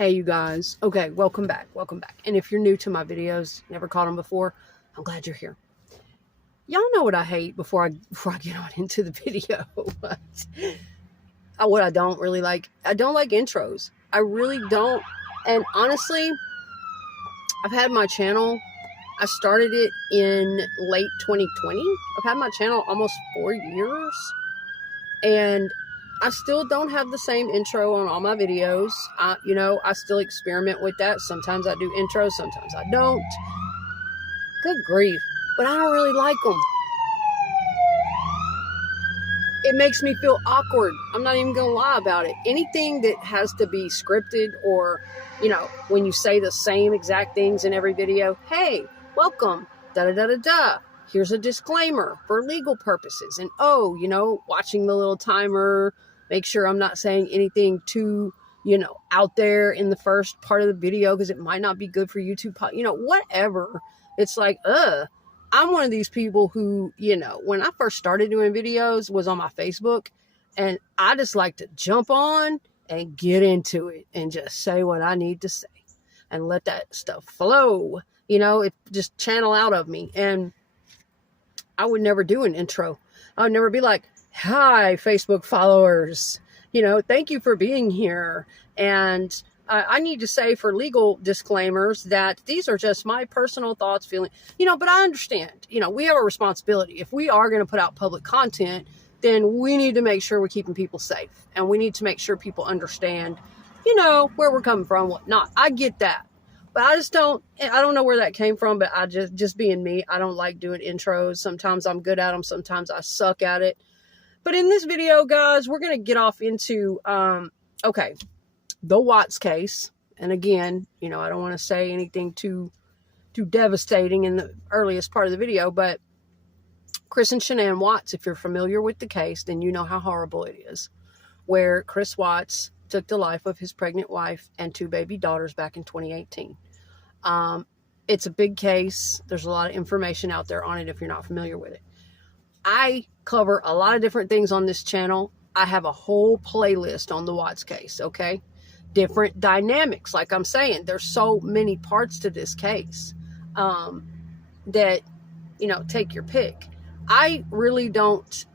Hey, you guys. Okay, welcome back. Welcome back. And if you're new to my videos, never caught them before, I'm glad you're here. Y'all know what I hate before I get on into the video. What I don't really like. I don't like intros. I really don't. And honestly, I've had my channel. I started it in late 2020. I've had my channel almost 4 years. And I still don't have the same intro on all my videos. I still experiment with that. Sometimes I do intros, sometimes I don't. Good grief. But I don't really like them. It makes me feel awkward. I'm not even going to lie about it. Anything that has to be scripted or, when you say the same exact things in every video. Hey, welcome, da-da-da-da-da. Here's a disclaimer for legal purposes. And watching the little timer, make sure I'm not saying anything too, out there in the first part of the video because it might not be good for YouTube, whatever. It's like, I'm one of these people who, when I first started doing videos was on my Facebook, and I just like to jump on and get into it and just say what I need to say and let that stuff flow, it just channel out of me. And I would never do an intro. I would never be like, hi, Facebook followers, thank you for being here. And I need to say for legal disclaimers that these are just my personal thoughts, feelings, but I understand, we have a responsibility. If we are going to put out public content, then we need to make sure we're keeping people safe. And we need to make sure people understand, where we're coming from, whatnot. I get that. But I don't know where that came from, but I just being me, I don't like doing intros. Sometimes I'm good at them. Sometimes I suck at it. But in this video, guys, we're going to get off into, the Watts case. And again, I don't want to say anything too devastating in the earliest part of the video, but Chris and Shanann Watts, if you're familiar with the case, then you know how horrible it is, where Chris Watts took the life of his pregnant wife and 2 baby daughters back in 2018. It's a big case. There's a lot of information out there on it if you're not familiar with it. I cover a lot of different things on this channel. I have a whole playlist on the Watts case, okay? Different dynamics. Like I'm saying, there's so many parts to this case that, take your pick. I really don't,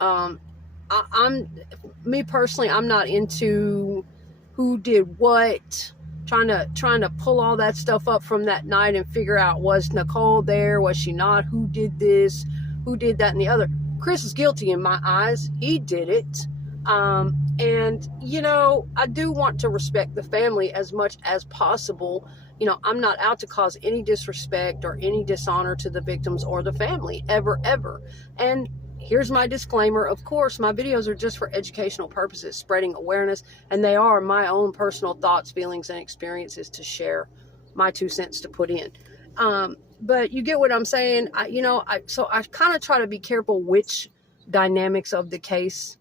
me personally, I'm not into who did what, trying to pull all that stuff up from that night and figure out, was Nichol there? Was she not? Who did this? Who did that and the other? Chris is guilty in my eyes. He did it. And, I do want to respect the family as much as possible. I'm not out to cause any disrespect or any dishonor to the victims or the family, ever, ever. And here's my disclaimer. Of course, my videos are just for educational purposes, spreading awareness, and they are my own personal thoughts, feelings, and experiences to share, my 2 cents to put in. But you get what I'm saying. So I kind of try to be careful which dynamics of the case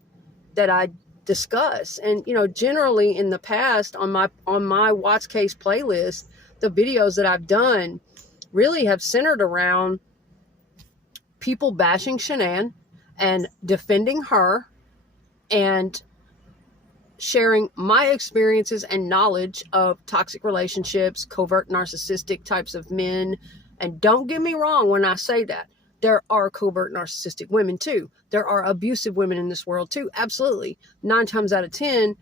that I discuss. And, generally in the past on my Watts case playlist, the videos that I've done really have centered around people bashing Shanann and defending her and sharing my experiences and knowledge of toxic relationships, covert narcissistic types of men. And don't get me wrong when I say that. There are covert narcissistic women too. There are abusive women in this world too. Absolutely. 9 times out of 10,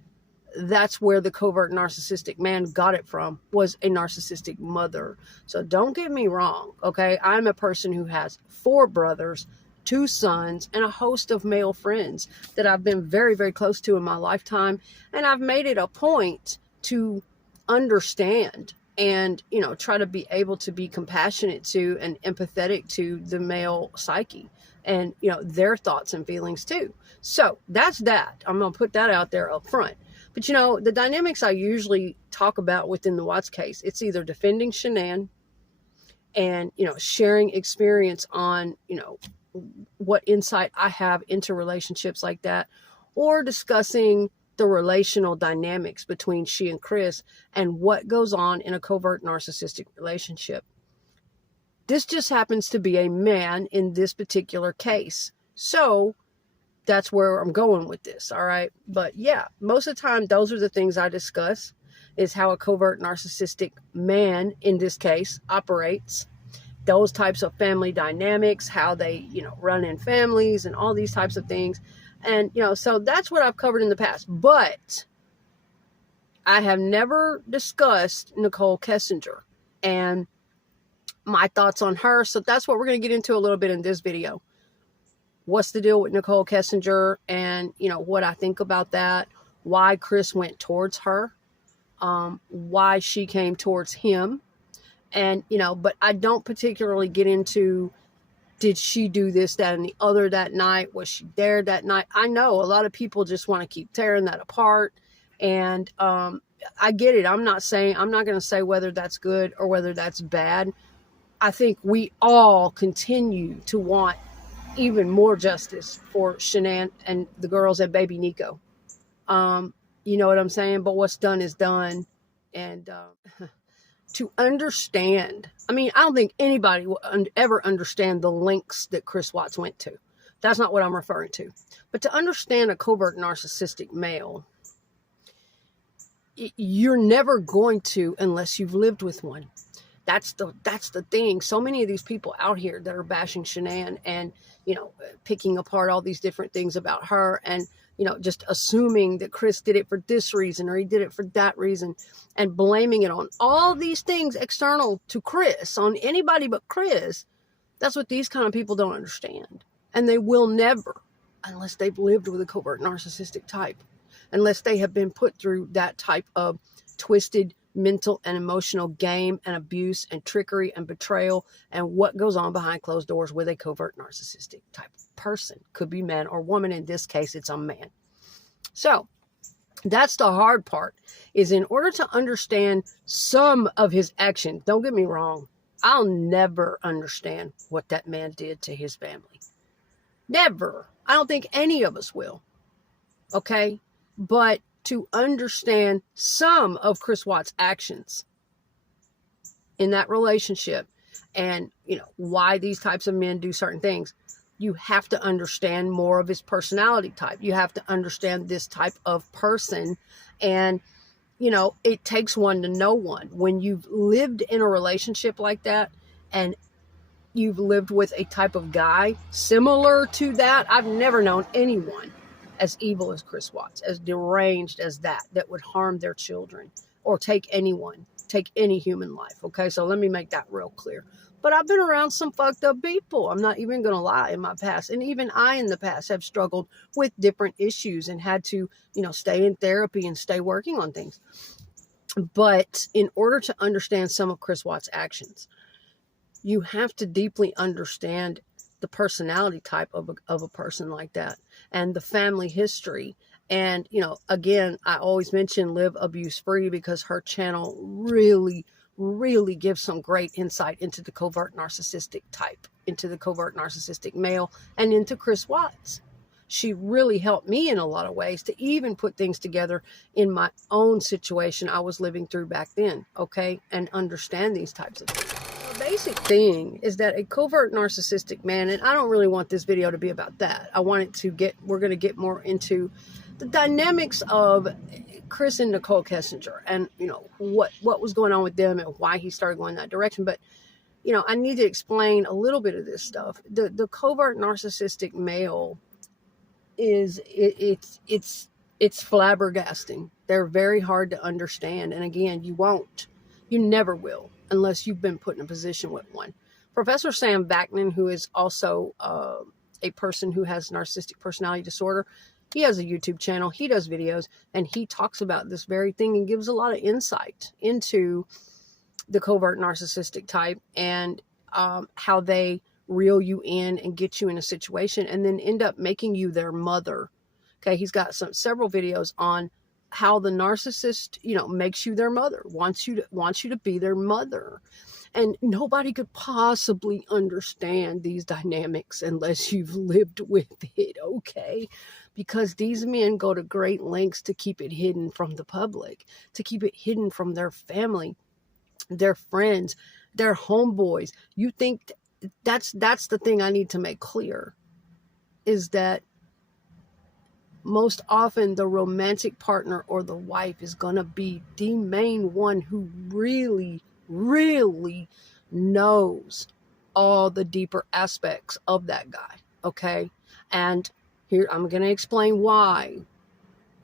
that's where the covert narcissistic man got it from, was a narcissistic mother. So don't get me wrong. Okay. I'm a person who has 4 brothers, 2 sons, and a host of male friends that I've been very, very close to in my lifetime. And I've made it a point to understand and, try to be able to be compassionate to and empathetic to the male psyche and, their thoughts and feelings too. So that's that. I'm going to put that out there up front. But, the dynamics I usually talk about within the Watts case, it's either defending Shanann and, sharing experience on, what insight I have into relationships like that, or discussing the relational dynamics between she and Chris and what goes on in a covert narcissistic relationship. This just happens to be a man in this particular case. So that's where I'm going with this. All right. But yeah, most of the time, those are the things I discuss. is how a covert narcissistic man, in this case, operates. Those types of family dynamics, how they, run in families and all these types of things. And, so that's what I've covered in the past. But I have never discussed Nichol Kessinger and my thoughts on her. So that's what we're going to get into a little bit in this video. What's the deal with Nichol Kessinger and, what I think about that, why Chris went towards her, why she came towards him. And, but I don't particularly get into, did she do this, that, and the other that night? Was she there that night? I know a lot of people just want to keep tearing that apart. And I get it. I'm not going to say whether that's good or whether that's bad. I think we all continue to want even more justice for Shanann and the girls and baby Nico. You know what I'm saying? But what's done is done. And to understand, I don't think anybody will ever understand the lengths that Chris Watts went to. That's not what I'm referring to. But to understand a covert narcissistic male, you're never going to unless you've lived with one. That's the thing. So many of these people out here that are bashing Shanann and, picking apart all these different things about her and, just assuming that Chris did it for this reason or he did it for that reason and blaming it on all these things external to Chris, on anybody but Chris. That's what these kind of people don't understand. And they will never, unless they've lived with a covert narcissistic type, unless they have been put through that type of twisted mental and emotional game and abuse and trickery and betrayal and what goes on behind closed doors with a covert narcissistic type of person. Could be man or woman. In this case, it's a man. So that's the hard part, is in order to understand some of his action. Don't get me wrong. I'll never understand what that man did to his family. Never. I don't think any of us will. Okay? But to understand some of Chris Watts' actions in that relationship and, why these types of men do certain things, you have to understand more of his personality type. You have to understand this type of person. And, it takes one to know one. When you've lived in a relationship like that and you've lived with a type of guy similar to that, I've never known anyone as evil as Chris Watts, as deranged as that would harm their children or take any human life. Okay, so let me make that real clear. But I've been around some fucked up people. I'm not even going to lie, in my past. And even I in the past have struggled with different issues and had to, stay in therapy and stay working on things. But in order to understand some of Chris Watts' actions, you have to deeply understand the personality type of a person like that and the family history. And, again, I always mention Live Abuse Free because her channel really gives some great insight into the covert narcissistic type, into the covert narcissistic male, and into Chris Watts. She really helped me in a lot of ways to even put things together in my own situation I was living through back then, okay, and understand these types of things. The basic thing is that a covert narcissistic man, and I don't really want this video to be about that. I want it to we're going to get more into the dynamics of Chris and Nichol Kessinger and, what was going on with them and why he started going that direction. But, I need to explain a little bit of this stuff. The covert narcissistic male it's flabbergasting. They're very hard to understand. And again, you never will, unless you've been put in a position with one. Professor Sam Vaknin, who is also a person who has narcissistic personality disorder, he has a YouTube channel. He does videos, and he talks about this very thing and gives a lot of insight into the covert narcissistic type and how they reel you in and get you in a situation and then end up making you their mother. Okay, he's got several videos on how the narcissist, makes you their mother, wants you to be their mother. And nobody could possibly understand these dynamics unless you've lived with it, okay? Because these men go to great lengths to keep it hidden from the public, to keep it hidden from their family, their friends, their homeboys. You think that's the thing I need to make clear, is that most often the romantic partner or the wife is going to be the main one who really, really knows all the deeper aspects of that guy. Okay. And here, I'm going to explain why.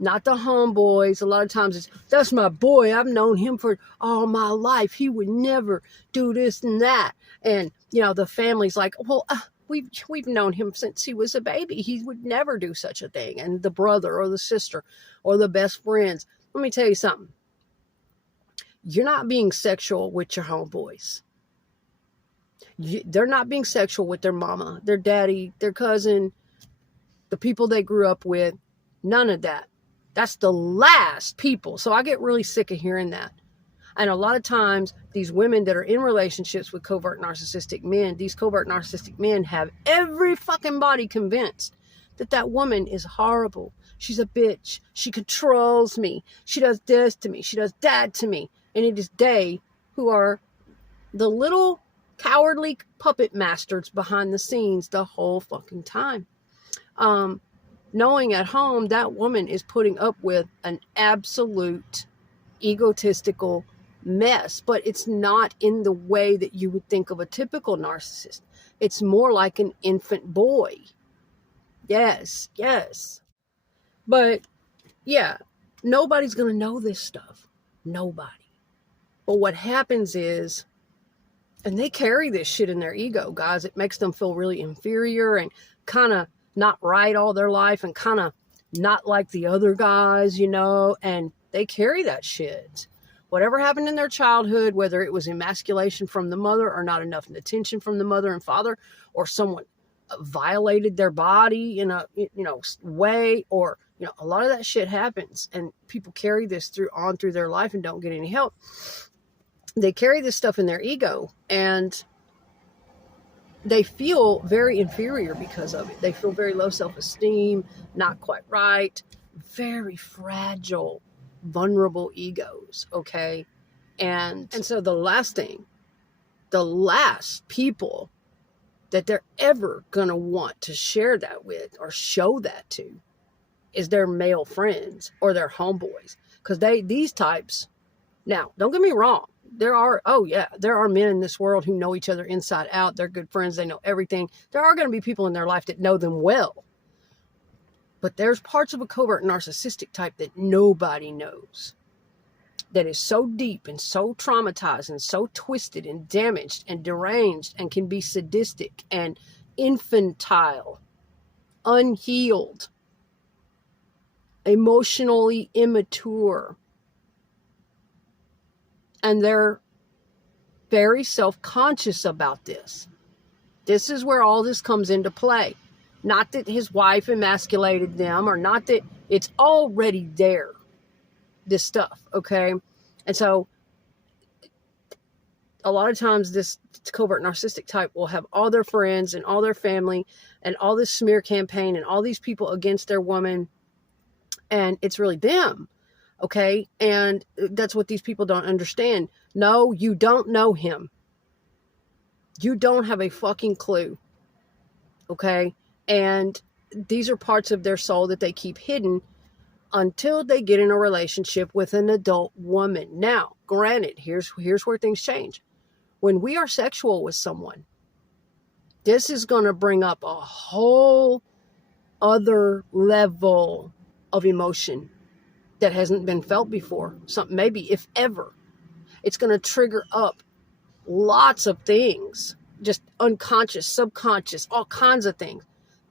Not the homeboys. A lot of times it's, that's my boy. I've known him for all my life. He would never do this and that. And, you know, the family's like, well, we've known him since he was a baby. He would never do such a thing. And the brother or the sister or the best friends. Let me tell you something. You're not being sexual with your homeboys. They're not being sexual with their mama, their daddy, their cousin, the people they grew up with. None of that. That's the last people. So I get really sick of hearing that. And a lot of times, these women that are in relationships with covert narcissistic men, these covert narcissistic men have every fucking body convinced that that woman is horrible. She's a bitch. She controls me. She does this to me. She does that to me. And it is they who are the little cowardly puppet masters behind the scenes the whole fucking time. Knowing at home that woman is putting up with an absolute egotistical mess, but it's not in the way that you would think of a typical narcissist. It's more like an infant boy. Yes, yes. But yeah, nobody's going to know this stuff. Nobody. But what happens is, and they carry this shit in their ego, guys. It makes them feel really inferior and kind of not right all their life and kind of not like the other guys, you know, and they carry that shit. Whatever happened in their childhood, whether it was emasculation from the mother or not enough attention from the mother and father, or someone violated their body in a, way, or, a lot of that shit happens and people carry this through their life and don't get any help. They carry this stuff in their ego and they feel very inferior because of it. They feel very low self-esteem, not quite right, very fragile, vulnerable egos, okay? And so the last people that they're ever going to want to share that with or show that to is their male friends or their homeboys. Because these types, now, don't get me wrong, there are men in this world who know each other inside out. They're good friends. They know everything. There are going to be people in their life that know them well. But there's parts of a covert narcissistic type that nobody knows. That is so deep and so traumatized and so twisted and damaged and deranged and can be sadistic and infantile, unhealed, emotionally immature. And they're very self-conscious about this. This is where all this comes into play. Not that his wife emasculated them or not that it's already there, this stuff, okay? And so a lot of times this covert narcissistic type will have all their friends and all their family and all this smear campaign and all these people against their woman. And it's really them. Okay, and that's what these people don't understand. No, you don't know him. You don't have a fucking clue. Okay, and these are parts of their soul that they keep hidden until they get in a relationship with an adult woman. Now, granted, here's where things change. When we are sexual with someone, this is going to bring up a whole other level of emotion that hasn't been felt before. Something maybe, if ever. It's going to trigger up lots of things. Just unconscious, subconscious, all kinds of things.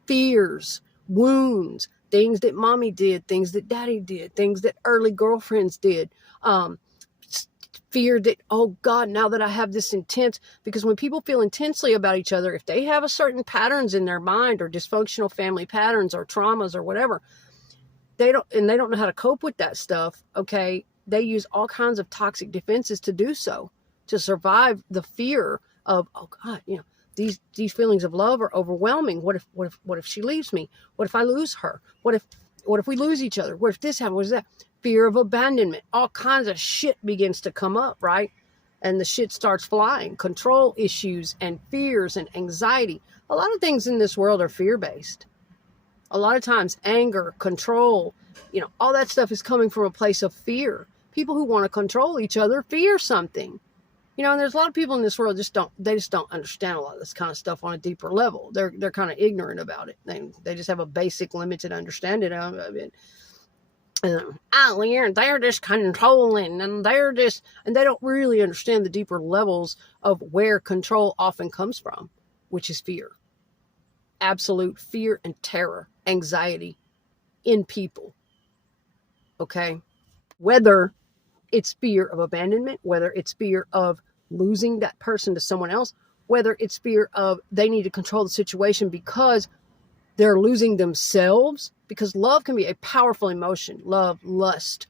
Fears, wounds, things that mommy did, things that daddy did, things that early girlfriends did. Fear that, oh God, now that I have this intense, because when people feel intensely about each other, if they have a certain patterns in their mind or dysfunctional family patterns or traumas or whatever, they don't know how to cope with that stuff, okay? They use all kinds of toxic defenses to do so, to survive the fear of, oh God, these feelings of love are overwhelming. What if she leaves me? What if I lose her? What if we lose each other? What if this happens? What is that? Fear of abandonment. All kinds of shit begins to come up, right? And the shit starts flying. Control issues and fears and anxiety. A lot of things in this world are fear-based. A lot of times anger, control, all that stuff is coming from a place of fear. People who want to control each other fear something. And there's a lot of people in this world just don't understand a lot of this kind of stuff on a deeper level. They're kind of ignorant about it. They just have a basic limited understanding of it. They're just controlling, and they don't really understand the deeper levels of where control often comes from, which is fear. Absolute fear and terror, anxiety in people. Okay? Whether it's fear of abandonment, whether it's fear of losing that person to someone else, whether it's fear of they need to control the situation because they're losing themselves, because love can be a powerful emotion. Love, lust,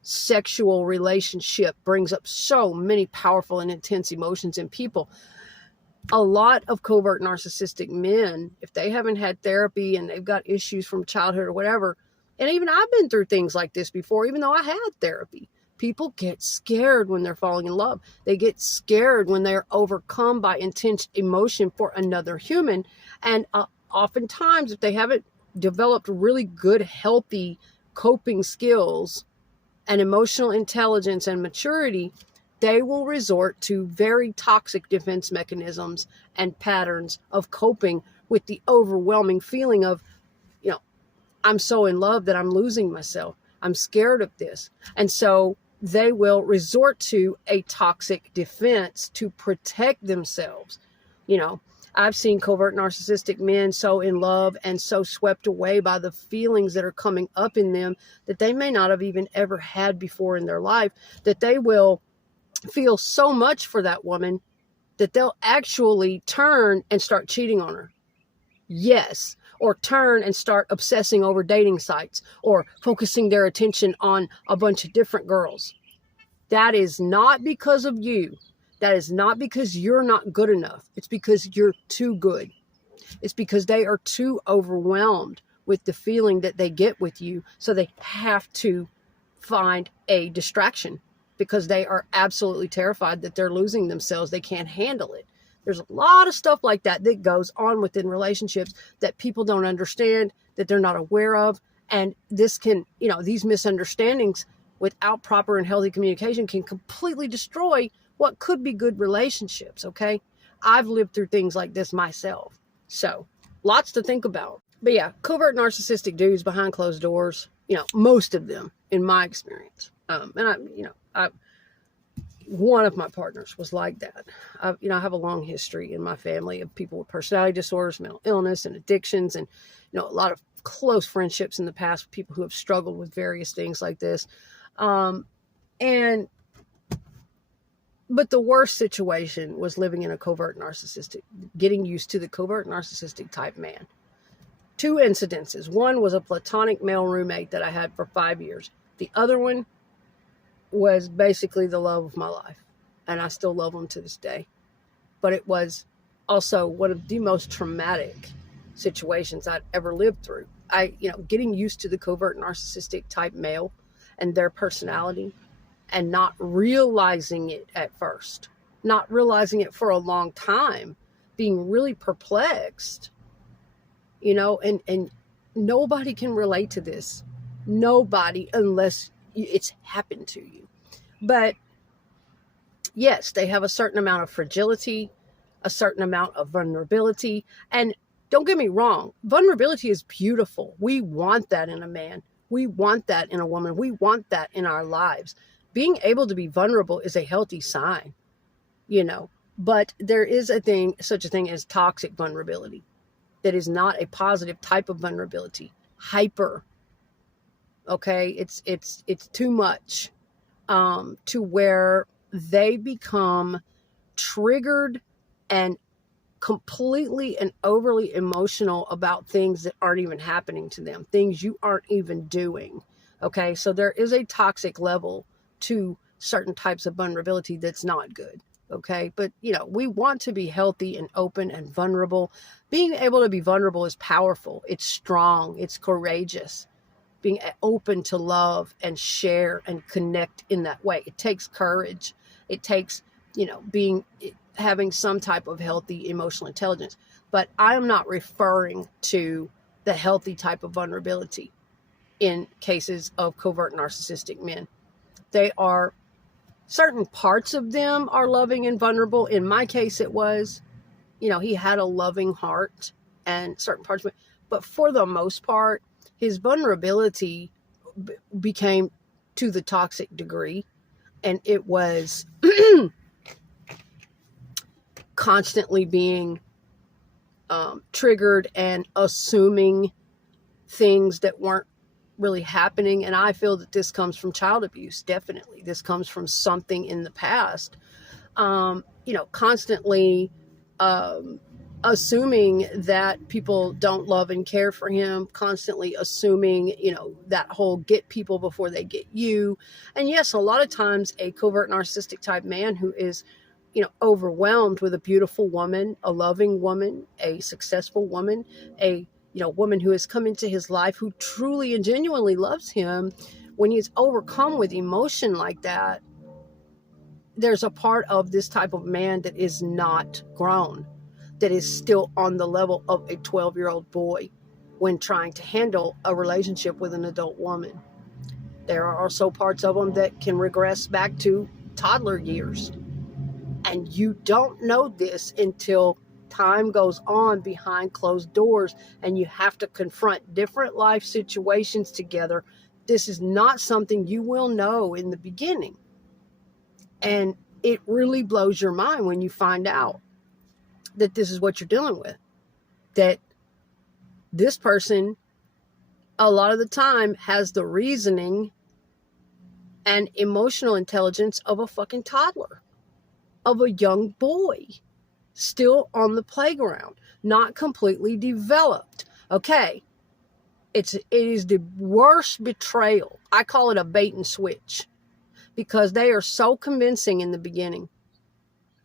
sexual relationship brings up so many powerful and intense emotions in people. A lot of covert narcissistic men, if they haven't had therapy and they've got issues from childhood or whatever, and even I've been through things like this before, even though I had therapy. People get scared when they're falling in love. They get scared when they're overcome by intense emotion for another human. And oftentimes, if they haven't developed really good, healthy coping skills and emotional intelligence and maturity, they will resort to very toxic defense mechanisms and patterns of coping with the overwhelming feeling of, I'm so in love that I'm losing myself. I'm scared of this. And so they will resort to a toxic defense to protect themselves. I've seen covert narcissistic men so in love and so swept away by the feelings that are coming up in them that they may not have even ever had before in their life, that they will feel so much for that woman that they'll actually turn and start cheating on her. Yes. Or turn and start obsessing over dating sites or focusing their attention on a bunch of different girls. That is not because of you. That is not because you're not good enough. It's because you're too good. It's because they are too overwhelmed with the feeling that they get with you. So they have to find a distraction because they are absolutely terrified that they're losing themselves. They can't handle it. There's a lot of stuff like that that goes on within relationships that people don't understand, that they're not aware of. And this can, these misunderstandings without proper and healthy communication can completely destroy what could be good relationships, okay? I've lived through things like this myself. So, lots to think about. But yeah, covert narcissistic dudes behind closed doors, most of them, in my experience. One of my partners was like that. I have a long history in my family of people with personality disorders, mental illness, and addictions, and a lot of close friendships in the past with people who have struggled with various things like this. But the worst situation was living in a covert narcissistic, getting used to the covert narcissistic type man. 2 incidences. One was a platonic male roommate that I had for 5 years. The other one was basically the love of my life. And I still love him to this day. But it was also one of the most traumatic situations I'd ever lived through. Getting used to the covert narcissistic type male and their personality and not realizing it at first, not realizing it for a long time, being really perplexed, and nobody can relate to this. Nobody, unless it's happened to you. But yes, they have a certain amount of fragility, a certain amount of vulnerability. And don't get me wrong, vulnerability is beautiful. We want that in a man. We want that in a woman. We want that in our lives. Being able to be vulnerable is a healthy sign, but there is such a thing as toxic vulnerability. That is not a positive type of vulnerability. Hyper. Okay. It's too much, to where they become triggered and completely and overly emotional about things that aren't even happening to them, things you aren't even doing. Okay. So there is a toxic level to certain types of vulnerability that's not good. Okay. But, we want to be healthy and open and vulnerable. Being able to be vulnerable is powerful. It's strong. It's courageous. Being open to love and share and connect in that way. It takes courage. It takes, having some type of healthy emotional intelligence. But I am not referring to the healthy type of vulnerability in cases of covert narcissistic men. They are, certain parts of them are loving and vulnerable. In my case, it was, he had a loving heart and certain parts of it. But for the most part, his vulnerability became to the toxic degree. And it was constantly being triggered and assuming things that weren't really happening. And I feel that this comes from child abuse. Definitely. This comes from something in the past. Constantly assuming that people don't love and care for him, constantly assuming, that whole get people before they get you. And yes, a lot of times a covert narcissistic type man who is, overwhelmed with a beautiful woman, a loving woman, a successful woman, a woman who has come into his life who truly and genuinely loves him, when he's overcome with emotion like that, there's a part of this type of man that is not grown, that is still on the level of a 12-year-old boy when trying to handle a relationship with an adult woman. There are also parts of them that can regress back to toddler years. And you don't know this until time goes on behind closed doors and you have to confront different life situations together. This is not something you will know in the beginning. And it really blows your mind when you find out that this is what you're dealing with. That this person, a lot of the time, has the reasoning and emotional intelligence of a fucking toddler, of a young boy, still on the playground, not completely developed. Okay, it is the worst betrayal. I call it a bait and switch, because they are so convincing in the beginning.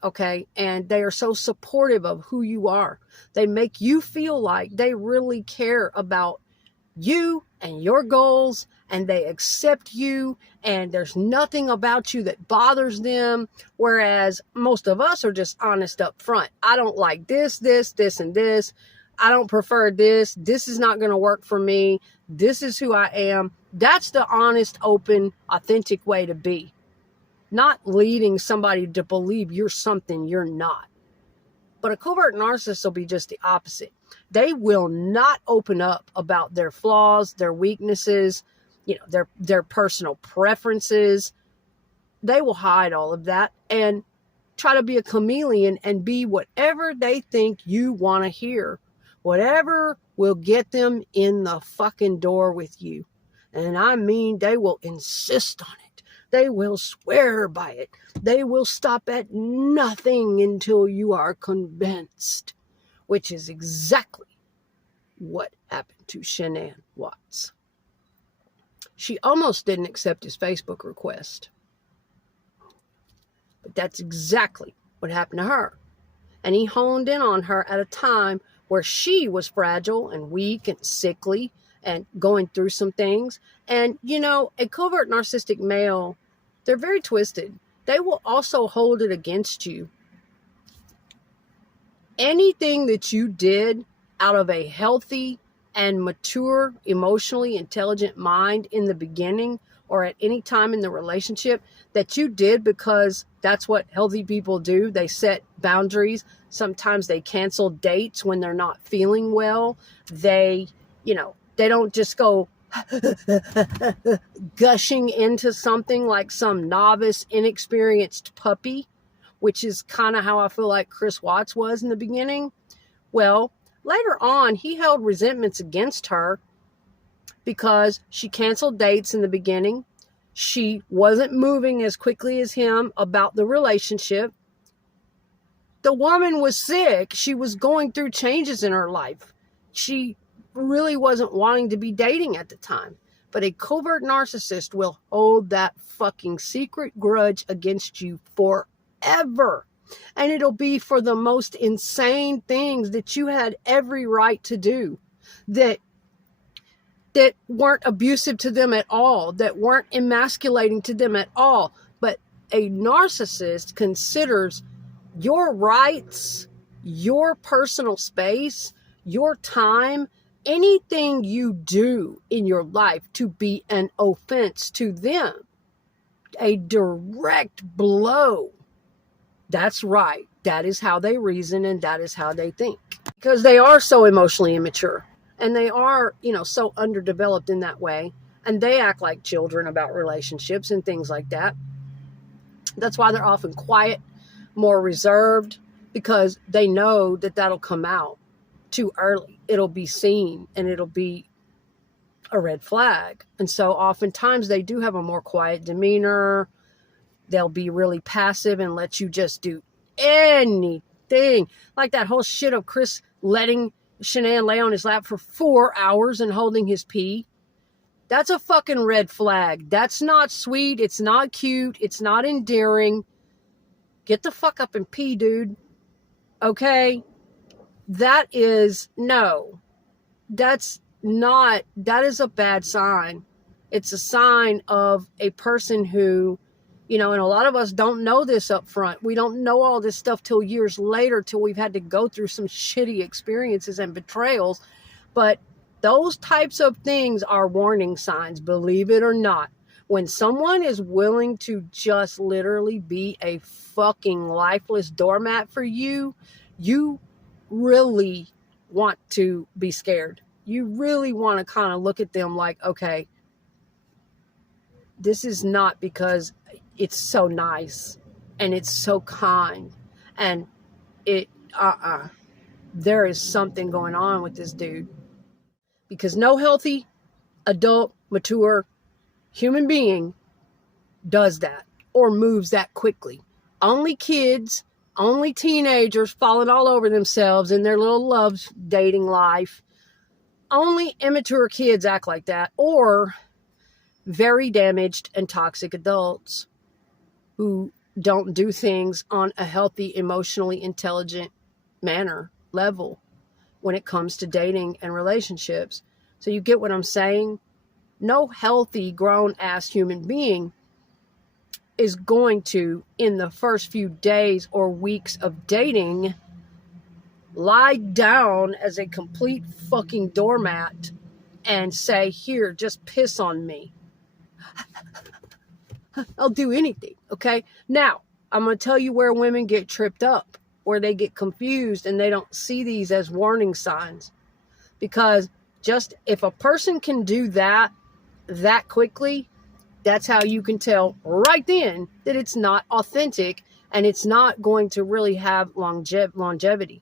Okay, and they are so supportive of who you are. They make you feel like they really care about you and your goals, and they accept you, and there's nothing about you that bothers them. Whereas most of us are just honest up front. I don't like this, and this. I don't prefer this. This is not going to work for me. This is who I am. That's the honest, open, authentic way to be. Not leading somebody to believe you're something you're not. But a covert narcissist will be just the opposite. They will not open up about their flaws, their weaknesses, their personal preferences. They will hide all of that and try to be a chameleon and be whatever they think you want to hear. Whatever will get them in the fucking door with you. And I mean, they will insist on it. They will swear by it. They will stop at nothing until you are convinced, which is exactly what happened to Shanann Watts. She almost didn't accept his Facebook request. But that's exactly what happened to her. And he honed in on her at a time where she was fragile and weak and sickly and going through some things. And, a covert narcissistic male, they're very twisted. They will also hold it against you. Anything that you did out of a healthy and mature, emotionally intelligent mind in the beginning or at any time in the relationship that you did because that's what healthy people do. They set boundaries. Sometimes they cancel dates when they're not feeling well. They don't just go gushing into something like some novice, inexperienced puppy, which is kind of how I feel like Chris Watts was in the beginning. Well, later on, he held resentments against her because she canceled dates in the beginning. She wasn't moving as quickly as him about the relationship. The woman was sick. She was going through changes in her life. She really wasn't wanting to be dating at the time. But a covert narcissist will hold that fucking secret grudge against you forever. And it'll be for the most insane things that you had every right to do, that weren't abusive to them at all, that weren't emasculating to them at all. But a narcissist considers your rights, your personal space, your time anything you do in your life to be an offense to them, a direct blow. That's right. That is how they reason and that is how they think. Because they are so emotionally immature and they are, so underdeveloped in that way. And they act like children about relationships and things like that. That's why they're often quiet, more reserved, because they know that that'll come out too early. It'll be seen and it'll be a red flag. And so oftentimes they do have a more quiet demeanor. They'll be really passive and let you just do anything. Like that whole shit of Chris letting Shanann lay on his lap for 4 hours and holding his pee. That's a fucking red flag. That's not sweet. It's not cute. It's not endearing. Get the fuck up and pee, dude. Okay? That is a bad sign. It's a sign of a person who, and a lot of us don't know this up front. We don't know all this stuff till years later, till we've had to go through some shitty experiences and betrayals. But those types of things are warning signs, believe it or not. When someone is willing to just literally be a fucking lifeless doormat for you, you really want to be scared. You really want to kind of look at them like, okay, this is not because it's so nice and it's so kind and there is something going on with this dude. Because no healthy, adult, mature human being does that or moves that quickly. Only kids, only teenagers falling all over themselves in their little love dating life. Only immature kids act like that, or very damaged and toxic adults who don't do things on a healthy, emotionally intelligent level when it comes to dating and relationships. So you get what I'm saying? No healthy, grown-ass human being is going to, in the first few days or weeks of dating, lie down as a complete fucking doormat and say, here, just piss on me. I'll do anything, okay? Now, I'm going to tell you where women get tripped up, where they get confused and they don't see these as warning signs. Because just if a person can do that quickly, that's how you can tell right then that it's not authentic and it's not going to really have longevity.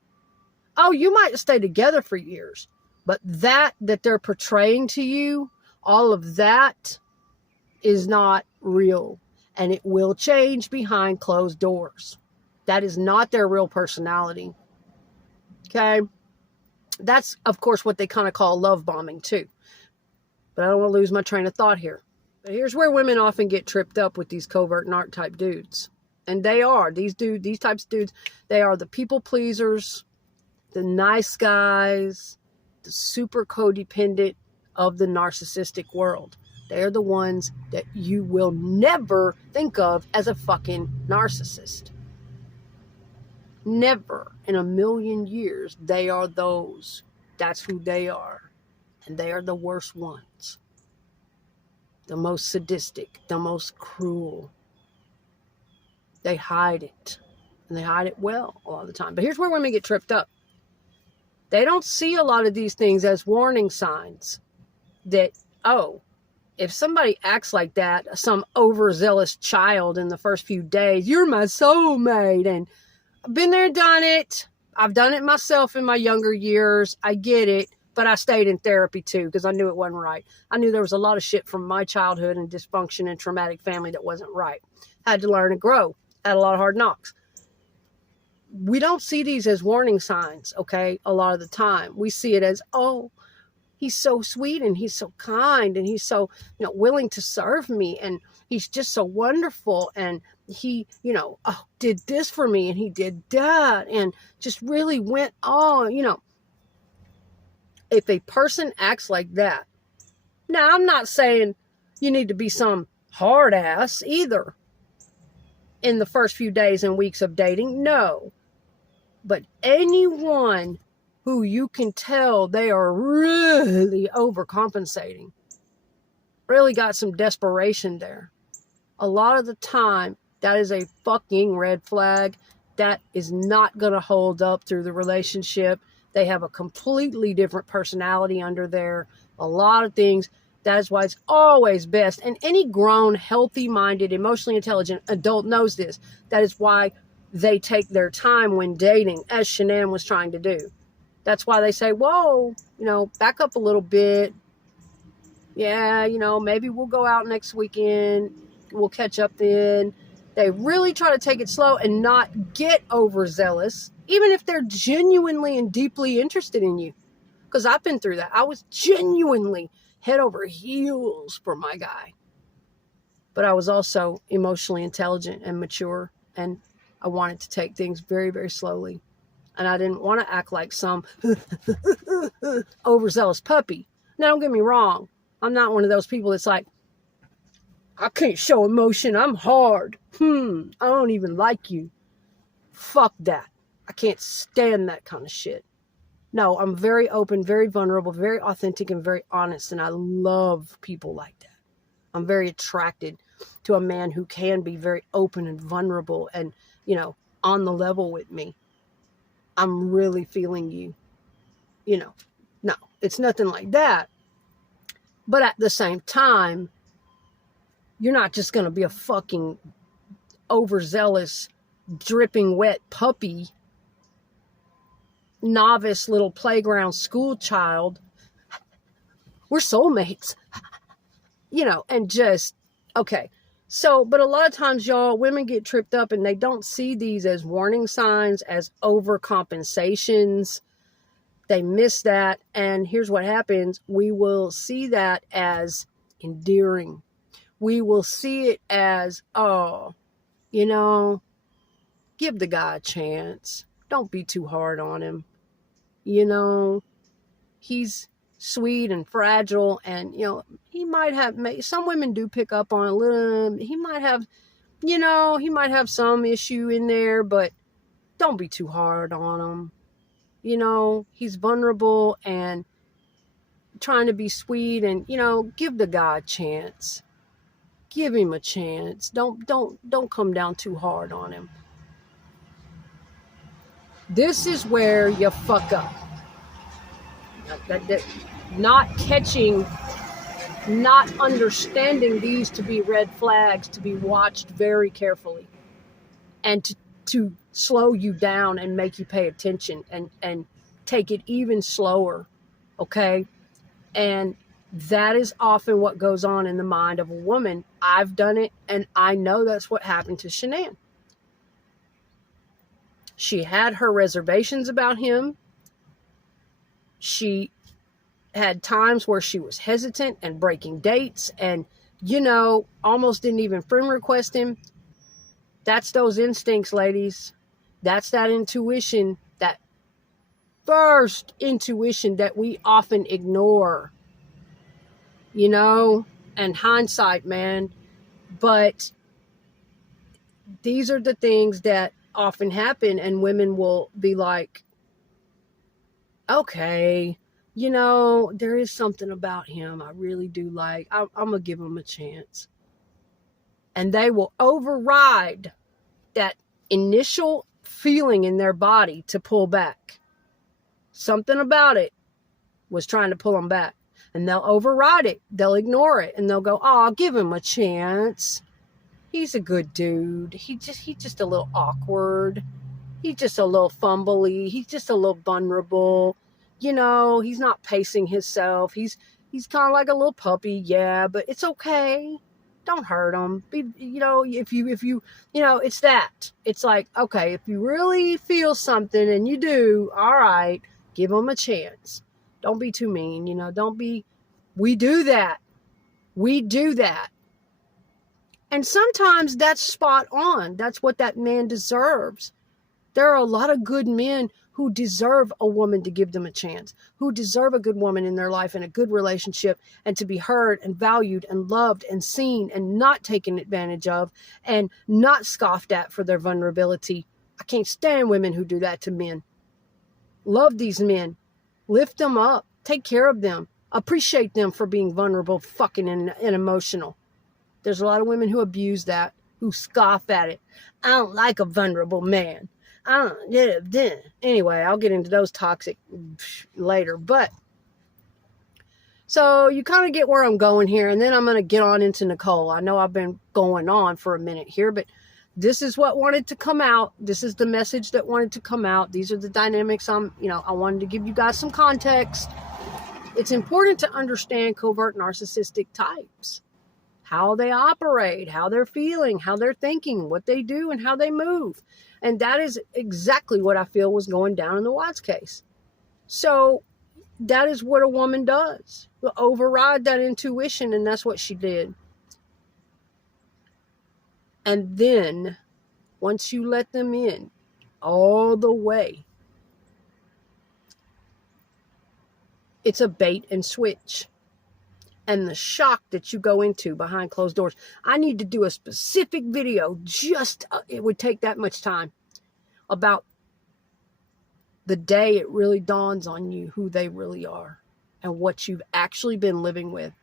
Oh, you might stay together for years, but that they're portraying to you, all of that is not real, and it will change behind closed doors. That is not their real personality. Okay? That's, of course, what they kind of call love bombing, too. But I don't want to lose my train of thought here. But here's where women often get tripped up with these covert narc type dudes. And they are. These types of dudes, they are the people pleasers, the nice guys, the super codependent of the narcissistic world. They're the ones that you will never think of as a fucking narcissist. Never in a million years. They are those. That's who they are. And they are the worst ones. The most sadistic, the most cruel. They hide it. And they hide it well a lot of the time. But here's where women get tripped up. They don't see a lot of these things as warning signs that, oh, if somebody acts like that, some overzealous child in the first few days, you're my soulmate. And I've been there and done it. I've done it myself in my younger years. I get it. But I stayed in therapy too because I knew it wasn't right. I knew there was a lot of shit from my childhood and dysfunction and traumatic family that wasn't right. Had to learn and grow. Had a lot of hard knocks. We don't see these as warning signs, okay, a lot of the time. We see it as, oh, he's so sweet and he's so kind and he's so, willing to serve me and he's just so wonderful and he, did this for me and he did that and just really went on, If a person acts like that, now I'm not saying you need to be some hard ass either in the first few days and weeks of dating, no. But anyone who you can tell they are really overcompensating. Really got some desperation there. A lot of the time, that is a fucking red flag. That is not going to hold up through the relationship. They have a completely different personality under there. A lot of things. That is why it's always best. And any grown, healthy-minded, emotionally intelligent adult knows this. That is why they take their time when dating, as Shanann was trying to do. That's why they say, whoa, back up a little bit. Yeah, maybe we'll go out next weekend. We'll catch up then. They really try to take it slow and not get overzealous, even if they're genuinely and deeply interested in you. Because I've been through that. I was genuinely head over heels for my guy. But I was also emotionally intelligent and mature, and I wanted to take things very, very slowly. And I didn't want to act like some overzealous puppy. Now, don't get me wrong. I'm not one of those people that's like, I can't show emotion. I'm hard. I don't even like you. Fuck that. I can't stand that kind of shit. No, I'm very open, very vulnerable, very authentic, and very honest. And I love people like that. I'm very attracted to a man who can be very open and vulnerable and, on the level with me. I'm really feeling you. No, it's nothing like that. But at the same time, you're not just going to be a fucking overzealous, dripping wet puppy, novice little playground school child. We're soulmates, and just, okay. So, but a lot of times, y'all, women get tripped up and they don't see these as warning signs, as overcompensations. They miss that. And here's what happens. We will see that as endearing. We will see it as, give the guy a chance. Don't be too hard on him. He's sweet and fragile, and, he might have, some women do pick up on a little, he might have some issue in there, but don't be too hard on him. He's vulnerable and trying to be sweet, and, give the guy a chance. Give him a chance. Don't come down too hard on him. This is where you fuck up. Not catching, not understanding these to be red flags to be watched very carefully, and to slow you down and make you pay attention and take it even slower. Okay? And that is often what goes on in the mind of a woman. I've done it, and I know that's what happened to Shanann. She had her reservations about him. She had times where she was hesitant and breaking dates and, almost didn't even friend request him. That's those instincts, ladies. That's that intuition, that first intuition that we often ignore. And hindsight, man. But these are the things that often happen, and women will be like, okay, there is something about him I really do like. I'm going to give him a chance. And they will override that initial feeling in their body to pull back. Something about it was trying to pull them back. And they'll override it. They'll ignore it. And they'll go, oh, give him a chance. He's a good dude. He's just a little awkward. He's just a little fumbly. He's just a little vulnerable. He's not pacing himself. He's kind of like a little puppy. Yeah, but it's okay. Don't hurt him. If you, it's that. It's like, okay, if you really feel something, and you do, all right, give him a chance. Don't be too mean, we do that. We do that. And sometimes that's spot on. That's what that man deserves. There are a lot of good men who deserve a woman to give them a chance, who deserve a good woman in their life and a good relationship, and to be heard and valued and loved and seen and not taken advantage of and not scoffed at for their vulnerability. I can't stand women who do that to men. Love these men. Lift them up. Take care of them. Appreciate them for being vulnerable, fucking, and emotional. There's a lot of women who abuse that, who scoff at it. I don't like a vulnerable man. I don't. Anyway, I'll get into those toxic later. But, so you kind of get where I'm going here. And then I'm going to get on into Nichol. I know I've been going on for a minute here, but this is what wanted to come out. This is the message that wanted to come out. These are the dynamics I wanted to give you guys some context. It's important to understand covert narcissistic types, how they operate, how they're feeling, how they're thinking, what they do, and how they move. And that is exactly what I feel was going down in the Watts case. So that is what a woman does. Will override that intuition, and that's what she did. And then, once you let them in all the way, it's a bait and switch. And the shock that you go into behind closed doors. I need to do a specific video, it would take that much time, about the day it really dawns on you who they really are and what you've actually been living with.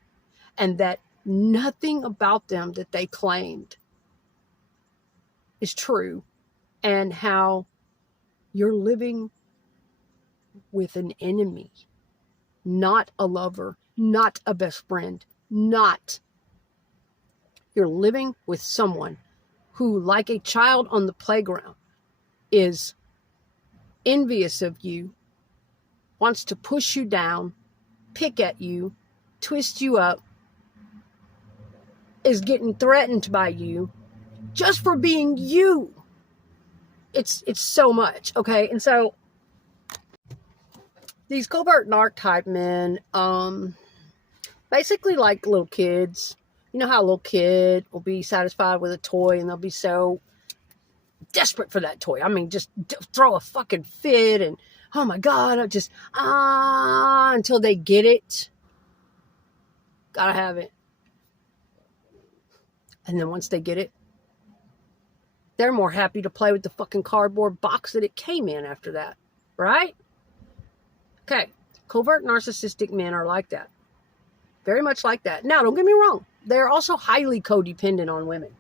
And that nothing about them that they claimed is true, and how you're living with an enemy, not a lover, not a best friend, you're living with someone who, like a child on the playground, is envious of you, wants to push you down, pick at you, twist you up, is getting threatened by you, just for being you. It's so much, okay? And so these covert narc type men, basically like little kids. You know how a little kid will be satisfied with a toy and they'll be so desperate for that toy. I mean, just throw a fucking fit and, oh my God, I just, until they get it. Gotta have it. And then once they get it, they're more happy to play with the fucking cardboard box that it came in after that, right? Okay, covert narcissistic men are like that. Very much like that. Now, don't get me wrong. They're also highly codependent on women.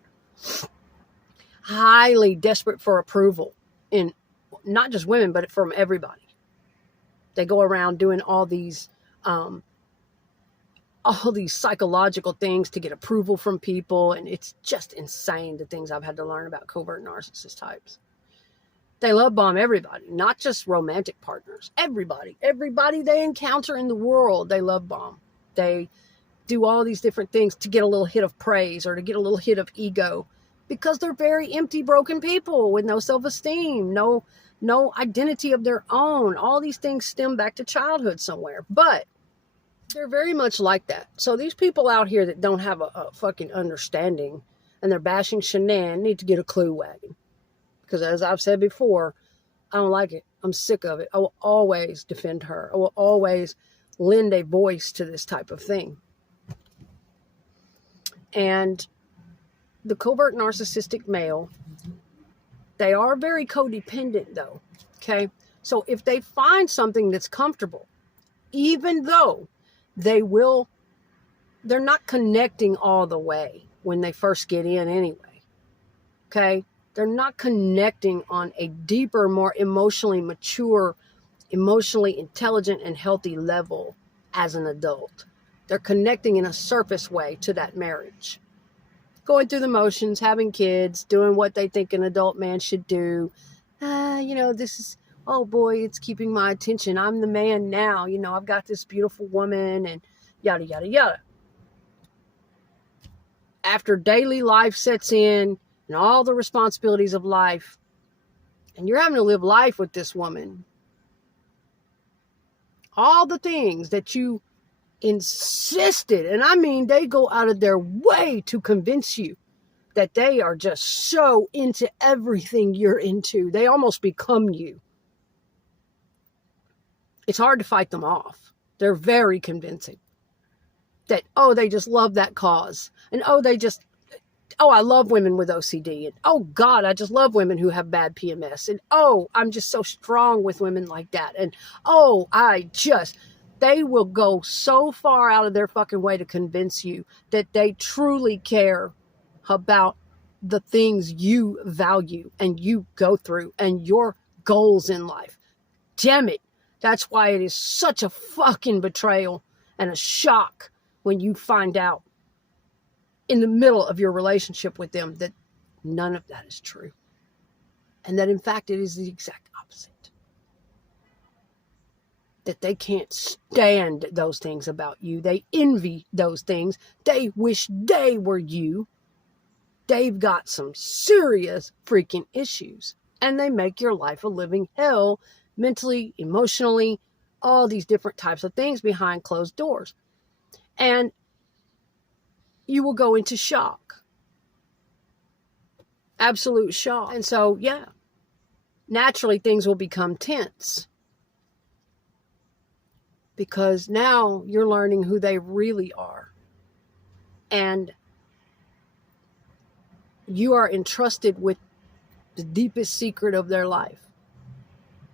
Highly desperate for approval in not just women, but from everybody. They go around doing all these psychological things to get approval from people. And it's just insane, the things I've had to learn about covert narcissist types. They love bomb everybody, not just romantic partners. Everybody they encounter in the world, they love bomb. They do all these different things to get a little hit of praise or to get a little hit of ego, because they're very empty, broken people with no self-esteem, no identity of their own. All these things stem back to childhood somewhere, but they're very much like that. So these people out here that don't have a fucking understanding and they're bashing Shanann need to get a clue wagon. Because as I've said before, I don't like it. I'm sick of it. I will always defend her. I will always lend a voice to this type of thing. And the covert narcissistic male, they are very codependent though. Okay. So if they find something that's comfortable, even though they're not connecting all the way when they first get in anyway. Okay. They're not connecting on a deeper, more emotionally mature, emotionally intelligent and healthy level as an adult. They're connecting in a surface way to that marriage. Going through the motions, having kids, doing what they think an adult man should do. This is, oh boy, it's keeping my attention. I'm the man now. I've got this beautiful woman and yada, yada, yada. After daily life sets in and all the responsibilities of life, and you're having to live life with this woman, all the things that you insisted, and I mean they go out of their way to convince you that they are just so into everything you're into. They almost become you. It's hard to fight them off. They're very convincing. That, oh, they just love that cause. And oh, I love women with OCD. And oh, God, I just love women who have bad PMS. And oh, I'm just so strong with women like that. And oh, they will go so far out of their fucking way to convince you that they truly care about the things you value and you go through and your goals in life. Damn it. That's why it is such a fucking betrayal and a shock when you find out in the middle of your relationship with them that none of that is true. And that in fact it is the exact opposite. That they can't stand those things about you. They envy those things. They wish they were you. They've got some serious freaking issues. And they make your life a living hell, mentally, emotionally, all these different types of things behind closed doors. And you will go into shock. Absolute shock. And so, yeah, naturally things will become tense. Because now you're learning who they really are. And you are entrusted with the deepest secret of their life.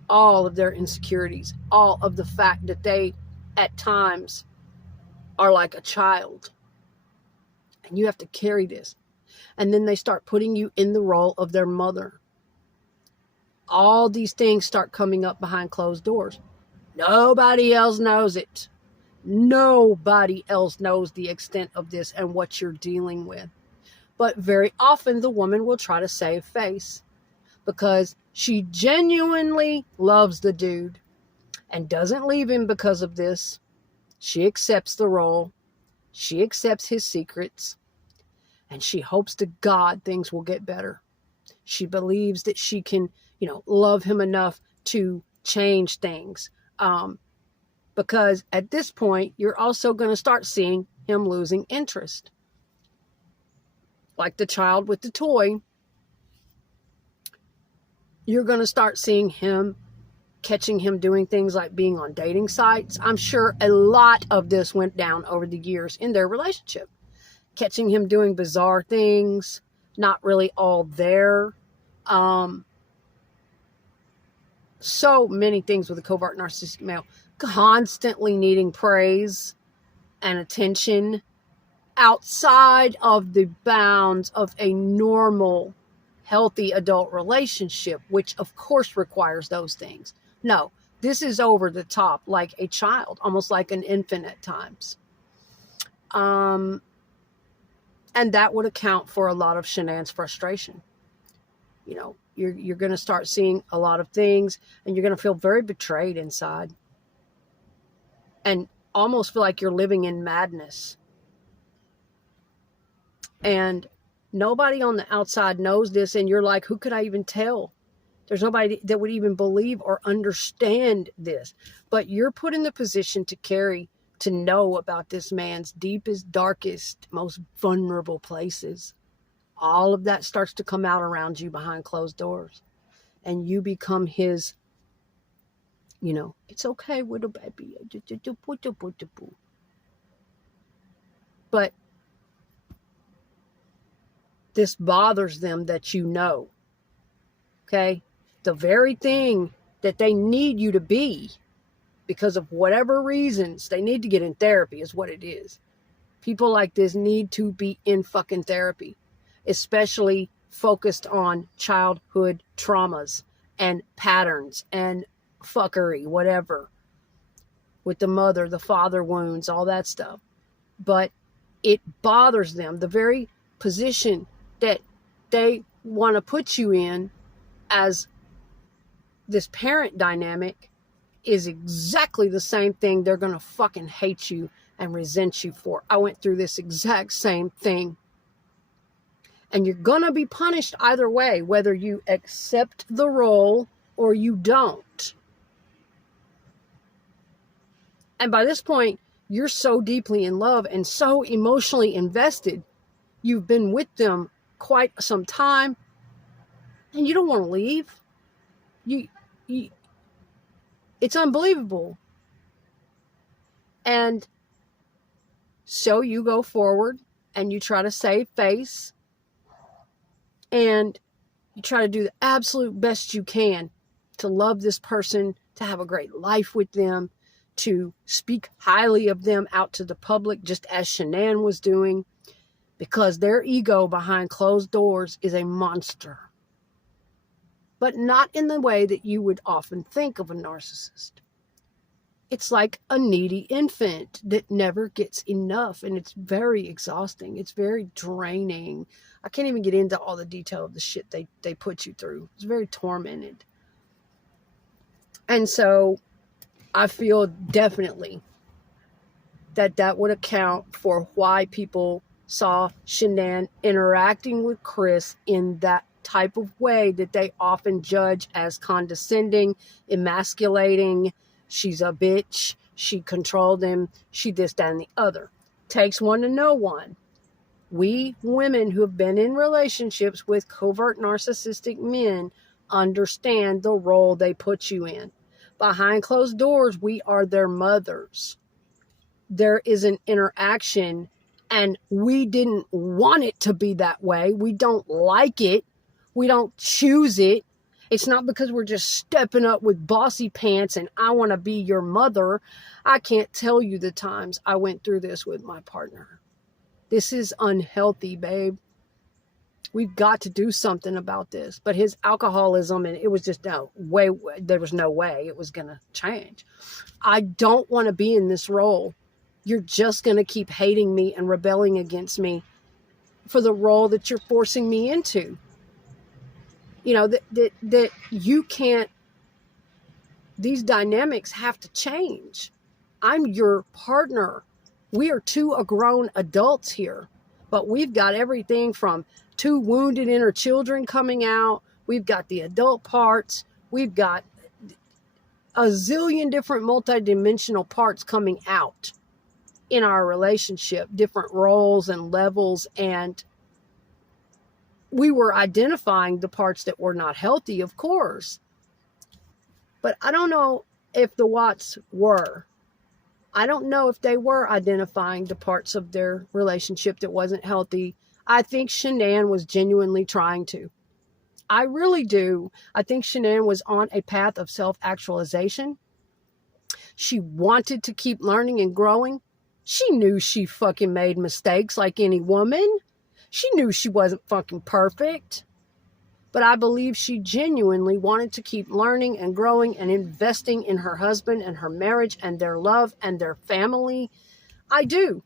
All of their insecurities. All of the fact that they, at times, are like a child. And you have to carry this. And then they start putting you in the role of their mother. All these things start coming up behind closed doors. Nobody else knows it. Nobody else knows the extent of this and what you're dealing with. But very often the woman will try to save face because she genuinely loves the dude and doesn't leave him because of this. She accepts the role. She accepts his secrets. And she hopes to God things will get better. She believes that she can, love him enough to change things. Because at this point, you're also going to start seeing him losing interest. Like the child with the toy, you're going to start seeing him, catching him doing things like being on dating sites. I'm sure a lot of this went down over the years in their relationship. Catching him doing bizarre things, not really all there. So many things with a covert narcissistic male. Constantly needing praise and attention outside of the bounds of a normal, healthy adult relationship, which of course requires those things. No, this is over the top, like a child, almost like an infant at times. And that would account for a lot of Shanann's frustration. You're going to start seeing a lot of things and you're going to feel very betrayed inside. And almost feel like you're living in madness. And nobody on the outside knows this. And you're like, who could I even tell? There's nobody that would even believe or understand this. But you're put in the position to know about this man's deepest, darkest, most vulnerable places. All of that starts to come out around you behind closed doors. And you become his, it's okay with a baby. But this bothers them that okay? The very thing that they need you to be, because of whatever reasons, they need to get in therapy is what it is. People like this need to be in fucking therapy, especially focused on childhood traumas and patterns and fuckery, whatever, with the mother, the father wounds, all that stuff. But it bothers them. The very position that they want to put you in as this parent dynamic is exactly the same thing they're going to fucking hate you and resent you for. I went through this exact same thing. And you're going to be punished either way, whether you accept the role or you don't. And by this point, you're so deeply in love and so emotionally invested. You've been with them quite some time and you don't want to leave. It's unbelievable. And so you go forward and you try to save face And you try to do the absolute best you can to love this person, to have a great life with them, to speak highly of them out to the public, just as Shanann was doing, because their ego behind closed doors is a monster. But not in the way that you would often think of a narcissist. It's like a needy infant that never gets enough, and it's very exhausting. It's very draining. I can't even get into all the detail of the shit they put you through. It's very tormented. And so I feel definitely that would account for why people saw Shanann interacting with Chris in that type of way that they often judge as condescending, emasculating. She's a bitch. She controlled him. She this, that, and the other. Takes one to know one. We women who have been in relationships with covert narcissistic men understand the role they put you in. Behind closed doors, we are their mothers. There is an interaction, and we didn't want it to be that way. We don't like it. We don't choose it. It's not because we're just stepping up with bossy pants and I want to be your mother. I can't tell you the times I went through this with my partner. This is unhealthy, babe. We've got to do something about this. But his alcoholism, and it was just no way, there was no way it was going to change. I don't want to be in this role. You're just going to keep hating me and rebelling against me for the role that you're forcing me into. You know, that you can't, these dynamics have to change. I'm your partner. We are two grown adults here, but we've got everything from two wounded inner children coming out. We've got the adult parts. We've got a zillion different multidimensional parts coming out in our relationship, different roles and levels, and we were identifying the parts that were not healthy, of course. But I don't know if the Watts were. I don't know if they were identifying the parts of their relationship that wasn't healthy. I think Shanann was genuinely trying to. I really do. I think Shanann was on a path of self-actualization. She wanted to keep learning and growing. She knew she fucking made mistakes like any woman. She knew she wasn't fucking perfect. But I believe she genuinely wanted to keep learning and growing and investing in her husband and her marriage and their love and their family. I do.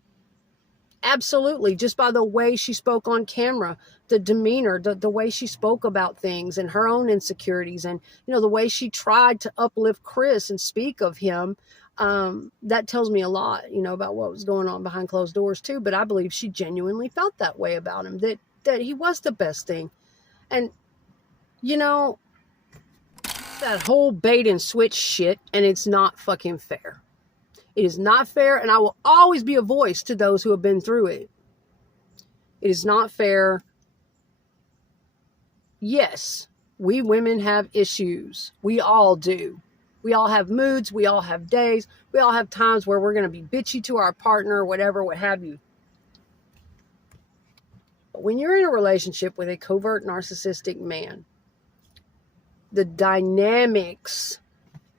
Absolutely. Just by the way she spoke on camera, the demeanor, the way she spoke about things and her own insecurities, and, you know, the way she tried to uplift Chris and speak of him. That tells me a lot, you know, about what was going on behind closed doors too. But I believe she genuinely felt that way about him, that he was the best thing. And, you know, that whole bait and switch shit, and it's not fucking fair. It is not fair, and I will always be a voice to those who have been through it. It is not fair. Yes, we women have issues. We all do. We all have moods. We all have days. We all have times where we're going to be bitchy to our partner, whatever, what have you. But when you're in a relationship with a covert narcissistic man, the dynamics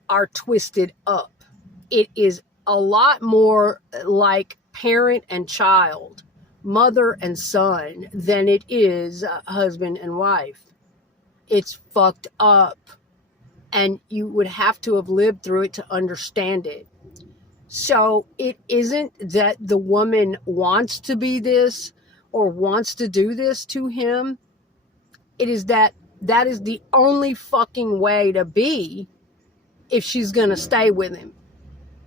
are twisted up. It is a lot more like parent and child, mother and son, than it is husband and wife. It's fucked up. And you would have to have lived through it to understand it. So it isn't that the woman wants to be this or wants to do this to him. It is that is the only fucking way to be if she's going to stay with him.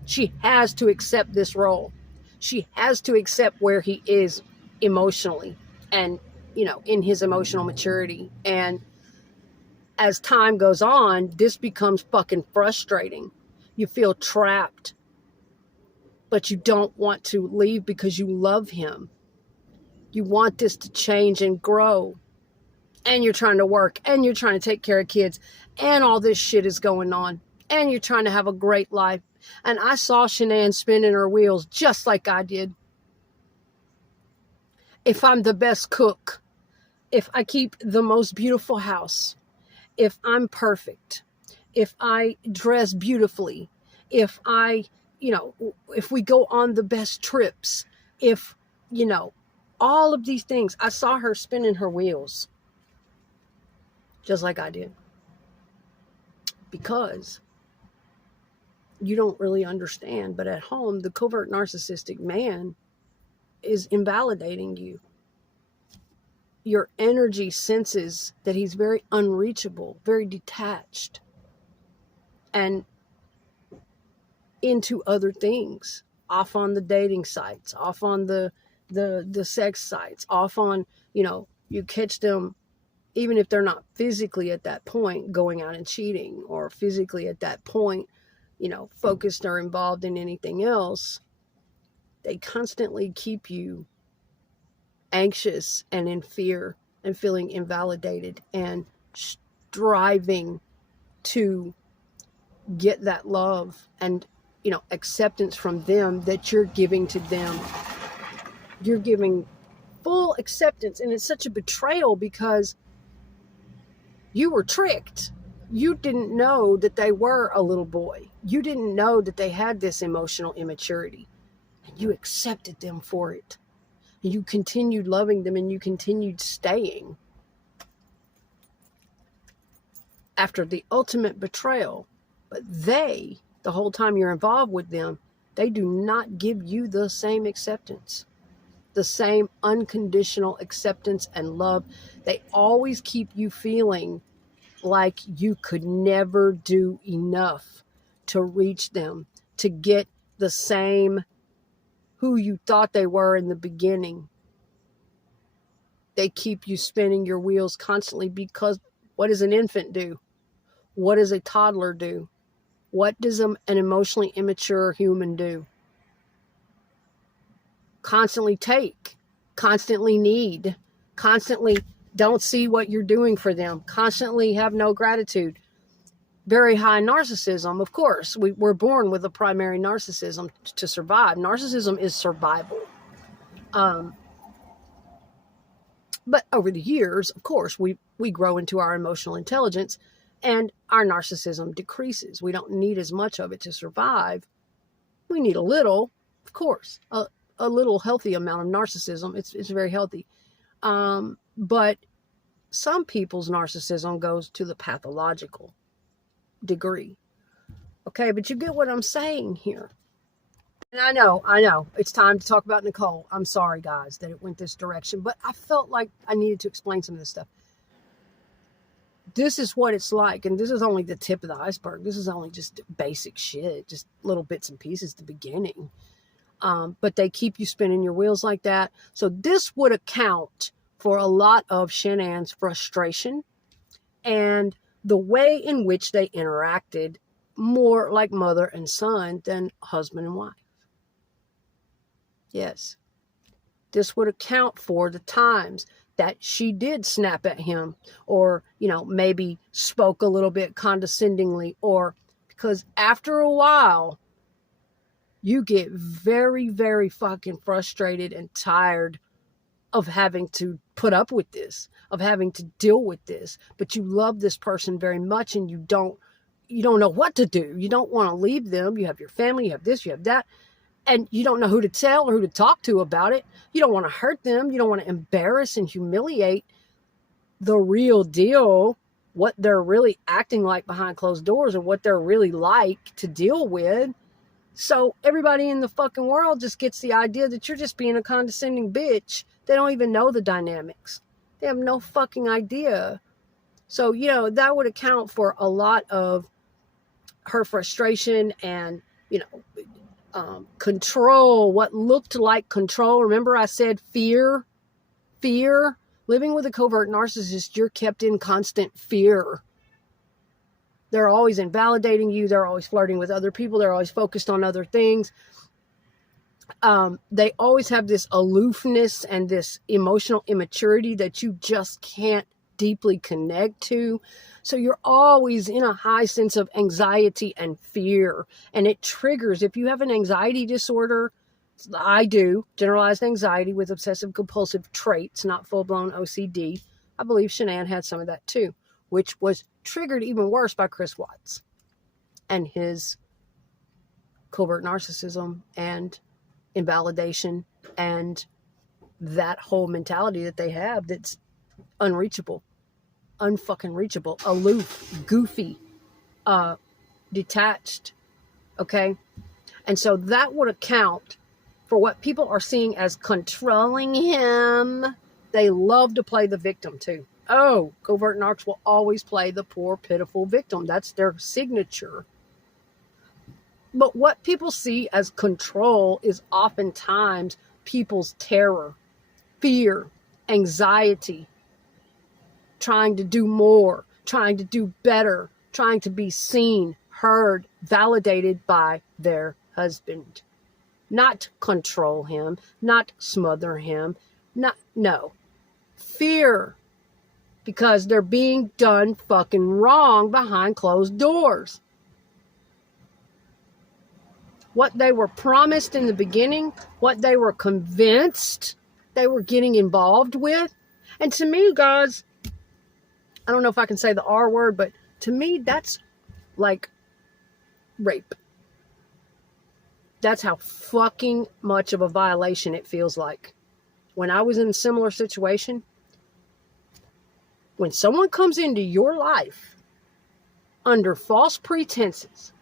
She has to accept this role. She has to accept where he is emotionally and, you know, in his emotional maturity. And as time goes on, this becomes fucking frustrating. You feel trapped, but you don't want to leave because you love him. You want this to change and grow. And you're trying to work, and you're trying to take care of kids, and all this shit is going on, and you're trying to have a great life. And I saw Shanann spinning her wheels just like I did. If I'm the best cook, if I keep the most beautiful house, if I'm perfect, if I dress beautifully, if I, if we go on the best trips, if, all of these things. I saw her spinning her wheels just like I did, because you don't really understand. But at home, the covert narcissistic man is invalidating you. Your energy senses that he's very unreachable, very detached, and into other things, off on the dating sites, off on the sex sites, off on, you catch them, even if they're not physically at that point going out and cheating, or physically at that point, focused or involved in anything else. They constantly keep you anxious and in fear and feeling invalidated and striving to get that love and, acceptance from them that you're giving to them. You're giving full acceptance, and it's such a betrayal because you were tricked. You didn't know that they were a little boy. You didn't know that they had this emotional immaturity, and you accepted them for it. And you continued loving them, and you continued staying after the ultimate betrayal. But they, the whole time you're involved with them, they do not give you the same acceptance, the same unconditional acceptance and love. They always keep you feeling like you could never do enough to reach them, to get the same who you thought they were in the beginning. They keep you spinning your wheels constantly, because what does an infant do? What does a toddler do? What does an emotionally immature human do? Constantly take, constantly need, constantly don't see what you're doing for them, constantly have no gratitude. Very high narcissism, of course. We're born with a primary narcissism to survive. Narcissism is survival. But over the years, of course, we grow into our emotional intelligence, and our narcissism decreases. We don't need as much of it to survive. We need a little, of course, a little healthy amount of narcissism. It's very healthy. But some people's narcissism goes to the pathological degree. Okay, but you get what I'm saying here. And I know, it's time to talk about Nichol. I'm sorry, guys, that it went this direction, but I felt like I needed to explain some of this stuff. This is what it's like, and this is only the tip of the iceberg. This is only just basic shit, just little bits and pieces at the beginning. But they keep you spinning your wheels like that. So this would account for a lot of Shanann's frustration and the way in which they interacted, more like mother and son than husband and wife. Yes. This would account for the times that she did snap at him, or, maybe spoke a little bit condescendingly, or because after a while, you get very, very fucking frustrated and tired of having to put up with this, of having to deal with this. But you love this person very much, and you don't know what to do. You don't want to leave them. You have your family, you have this, you have that. And you don't know who to tell or who to talk to about it. You don't want to hurt them. You don't want to embarrass and humiliate the real deal, what they're really acting like behind closed doors, or what they're really like to deal with. So everybody in the fucking world just gets the idea that you're just being a condescending bitch. They don't even know the dynamics. They have no fucking idea. So, that would account for a lot of her frustration and, control, what looked like control. Remember I said fear? Living with a covert narcissist, you're kept in constant fear. They're always invalidating you. They're always flirting with other people. They're always focused on other things. They always have this aloofness and this emotional immaturity that you just can't deeply connect to. So you're always in a high sense of anxiety and fear. And it triggers, if you have an anxiety disorder, I do, generalized anxiety with obsessive compulsive traits, not full-blown OCD. I believe Shanann had some of that too, which was triggered even worse by Chris Watts and his covert narcissism and invalidation and that whole mentality that they have that's unreachable, unfucking reachable, aloof, goofy, detached, okay? And so that would account for what people are seeing as controlling him. They love to play the victim too. Oh, covert narcs will always play the poor, pitiful victim. That's their signature. But what people see as control is oftentimes people's terror, fear, anxiety, trying to do more, trying to do better, trying to be seen, heard, validated by their husband. Not control him, not smother him, no. Fear, because they're being done fucking wrong behind closed doors. What they were promised in the beginning, what they were convinced they were getting involved with. And to me, guys, I don't know if I can say the R word, but to me, that's like rape. That's how fucking much of a violation it feels like. When I was in a similar situation, when someone comes into your life under false pretenses,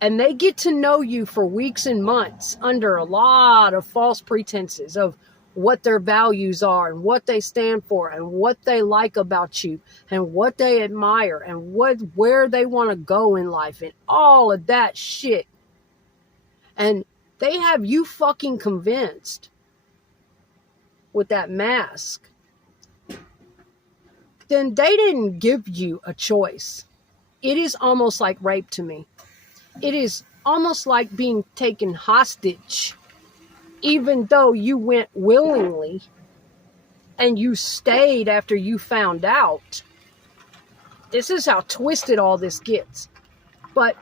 and they get to know you for weeks and months under a lot of false pretenses of what their values are and what they stand for and what they like about you and what they admire and where they want to go in life and all of that shit. And they have you fucking convinced with that mask. Then they didn't give you a choice. It is almost like rape to me. It is almost like being taken hostage, even though you went willingly and you stayed after you found out. This is how twisted all this gets. But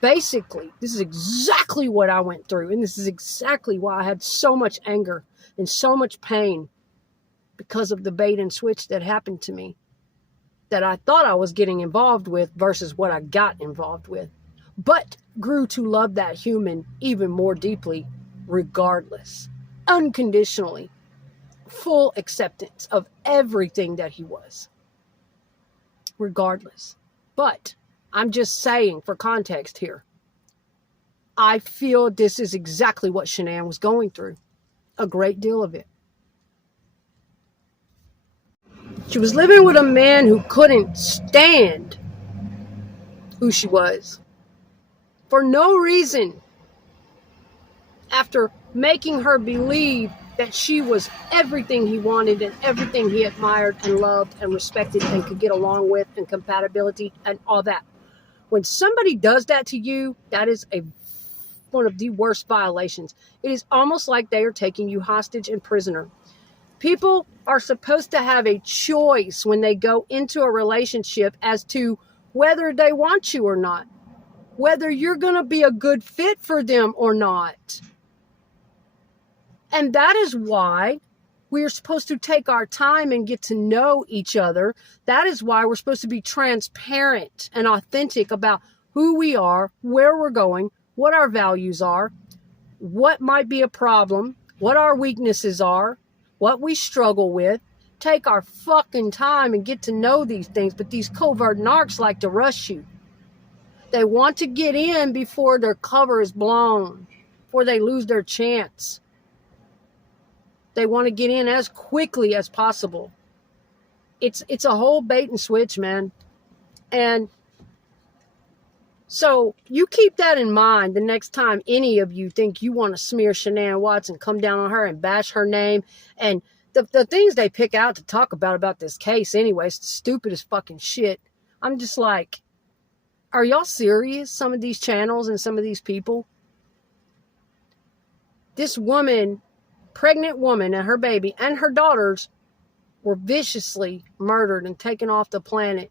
basically, this is exactly what I went through. And this is exactly why I had so much anger and so much pain because of the bait and switch that happened to me that I thought I was getting involved with versus what I got involved with. But grew to love that human even more deeply, regardless, unconditionally, full acceptance of everything that he was, regardless. But I'm just saying for context here, I feel this is exactly what Shanann was going through, a great deal of it. She was living with a man who couldn't stand who she was. For no reason, after making her believe that she was everything he wanted and everything he admired and loved and respected and could get along with and compatibility and all that. When somebody does that to you, that is one of the worst violations. It is almost like they are taking you hostage and prisoner. People are supposed to have a choice when they go into a relationship as to whether they want you or not, whether you're going to be a good fit for them or not. And that is why we're supposed to take our time and get to know each other. That is why we're supposed to be transparent and authentic about who we are, where we're going, what our values are, what might be a problem, what our weaknesses are, what we struggle with. Take our fucking time and get to know these things. But these covert narcs like to rush you. They want to get in before their cover is blown, before they lose their chance. They want to get in as quickly as possible. It's a whole bait and switch, man. And so you keep that in mind the next time any of you think you want to smear Shanann Watts and come down on her and bash her name. And the things they pick out to talk about this case anyway, it's the stupidest fucking shit. I'm just like, are y'all serious? Some of these channels and some of these people. This woman, pregnant woman, and her baby and her daughters were viciously murdered and taken off the planet,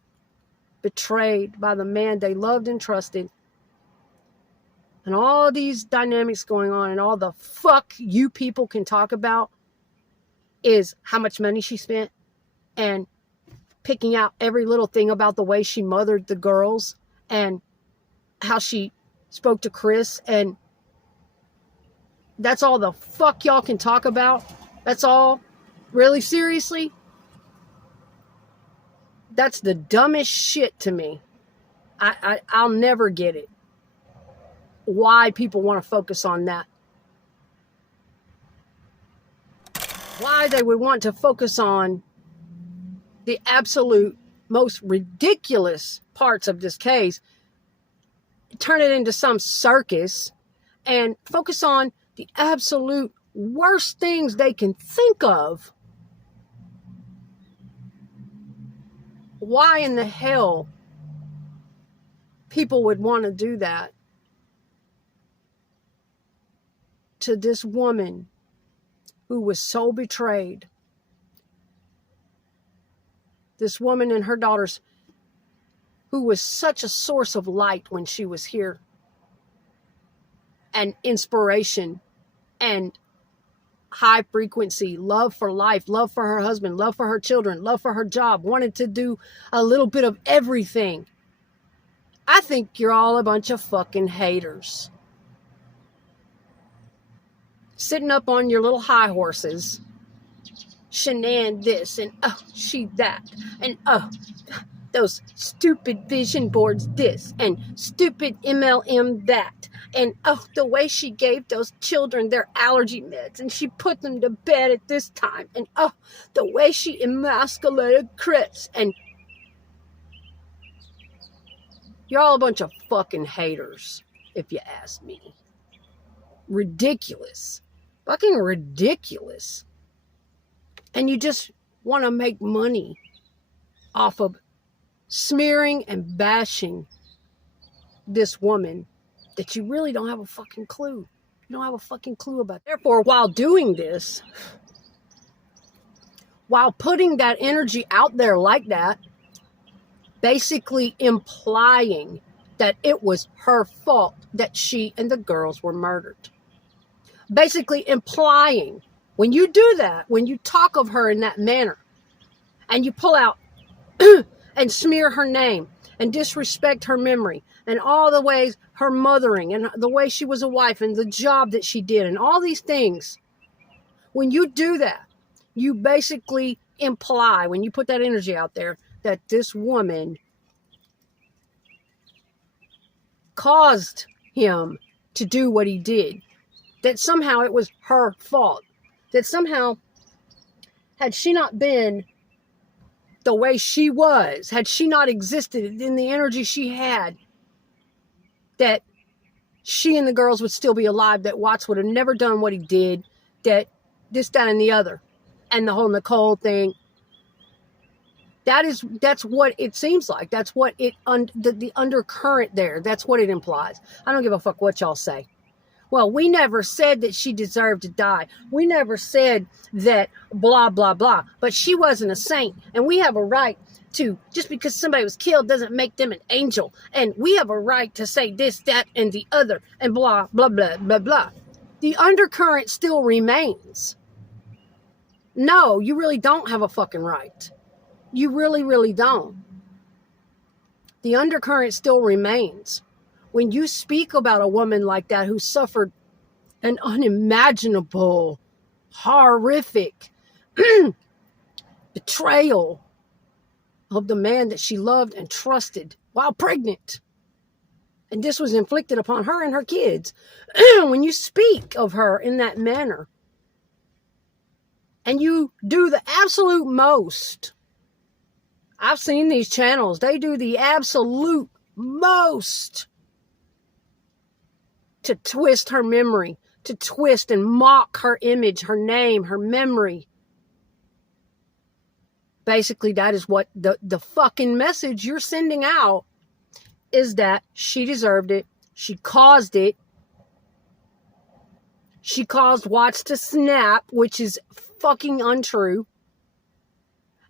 betrayed by the man they loved and trusted. And all these dynamics going on, and all the fuck you people can talk about is how much money she spent, and picking out every little thing about the way she mothered the girls and how she spoke to Chris, and that's all the fuck y'all can talk about? That's all? Really? Seriously? That's the dumbest shit to me. I'll never get it. Why people want to focus on that. Why they would want to focus on the absolute most ridiculous parts of this case, turn it into some circus, and focus on the absolute worst things they can think of. Why in the hell people would want to do that to this woman who was so betrayed? This woman and her daughters, who was such a source of light when she was here, and inspiration and high frequency, love for life, love for her husband, love for her children, love for her job, wanted to do a little bit of everything. I think you're all a bunch of fucking haters. Sitting up on your little high horses, Shanann this, and oh, she that, and oh, those stupid vision boards this, and stupid MLM that, and oh, the way she gave those children their allergy meds, and she put them to bed at this time, and oh, the way she emasculated Chris, and you're all a bunch of fucking haters, if you ask me. Ridiculous. Fucking ridiculous. And you just want to make money off of smearing and bashing this woman that you really don't have a fucking clue. You don't have a fucking clue about. Therefore, while doing this, while putting that energy out there like that, basically implying that it was her fault that she and the girls were murdered. Basically implying, when you do that, when you talk of her in that manner, and you pull out and smear her name and disrespect her memory and all the ways her mothering and the way she was a wife and the job that she did and all these things, when you do that, you basically imply, when you put that energy out there, that this woman caused him to do what he did, that somehow it was her fault, that somehow, had she not been the way she was, had she not existed in the energy she had, that she and the girls would still be alive, that Watts would have never done what he did, that this, that, and the other, and the whole Nichol thing. That's what it seems like. That's what the undercurrent there. That's what it implies. I don't give a fuck what y'all say. Well, we never said that she deserved to die. We never said that blah, blah, blah. But she wasn't a saint. And we have a right to, just because somebody was killed doesn't make them an angel. And we have a right to say this, that, and the other, and blah, blah, blah, blah, blah. The undercurrent still remains. No, you really don't have a fucking right. You really, really don't. The undercurrent still remains. When you speak about a woman like that who suffered an unimaginable, horrific betrayal of the man that she loved and trusted while pregnant, and this was inflicted upon her and her kids, when you speak of her in that manner, and you do the absolute most, I've seen these channels, they do the absolute most to twist her memory, to twist and mock her image, her name, her memory. Basically, that is what the fucking message you're sending out is, that she deserved it. She caused it. She caused Watts to snap, which is fucking untrue.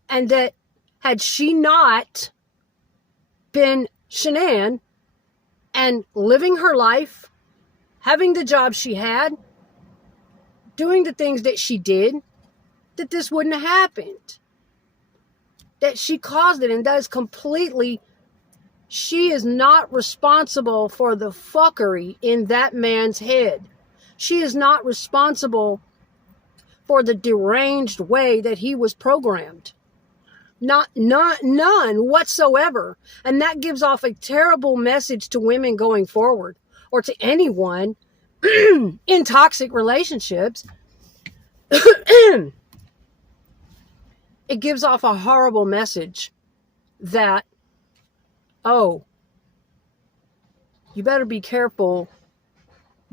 And that had she not been Shanann and living her life, having the job she had, doing the things that she did, that this wouldn't have happened. that she caused it, and that is completely, she is not responsible for the fuckery in that man's head. She is not responsible for the deranged way that he was programmed. None whatsoever. And that gives off a terrible message to women going forward, or to anyone in toxic relationships. It gives off a horrible message that, oh, you better be careful.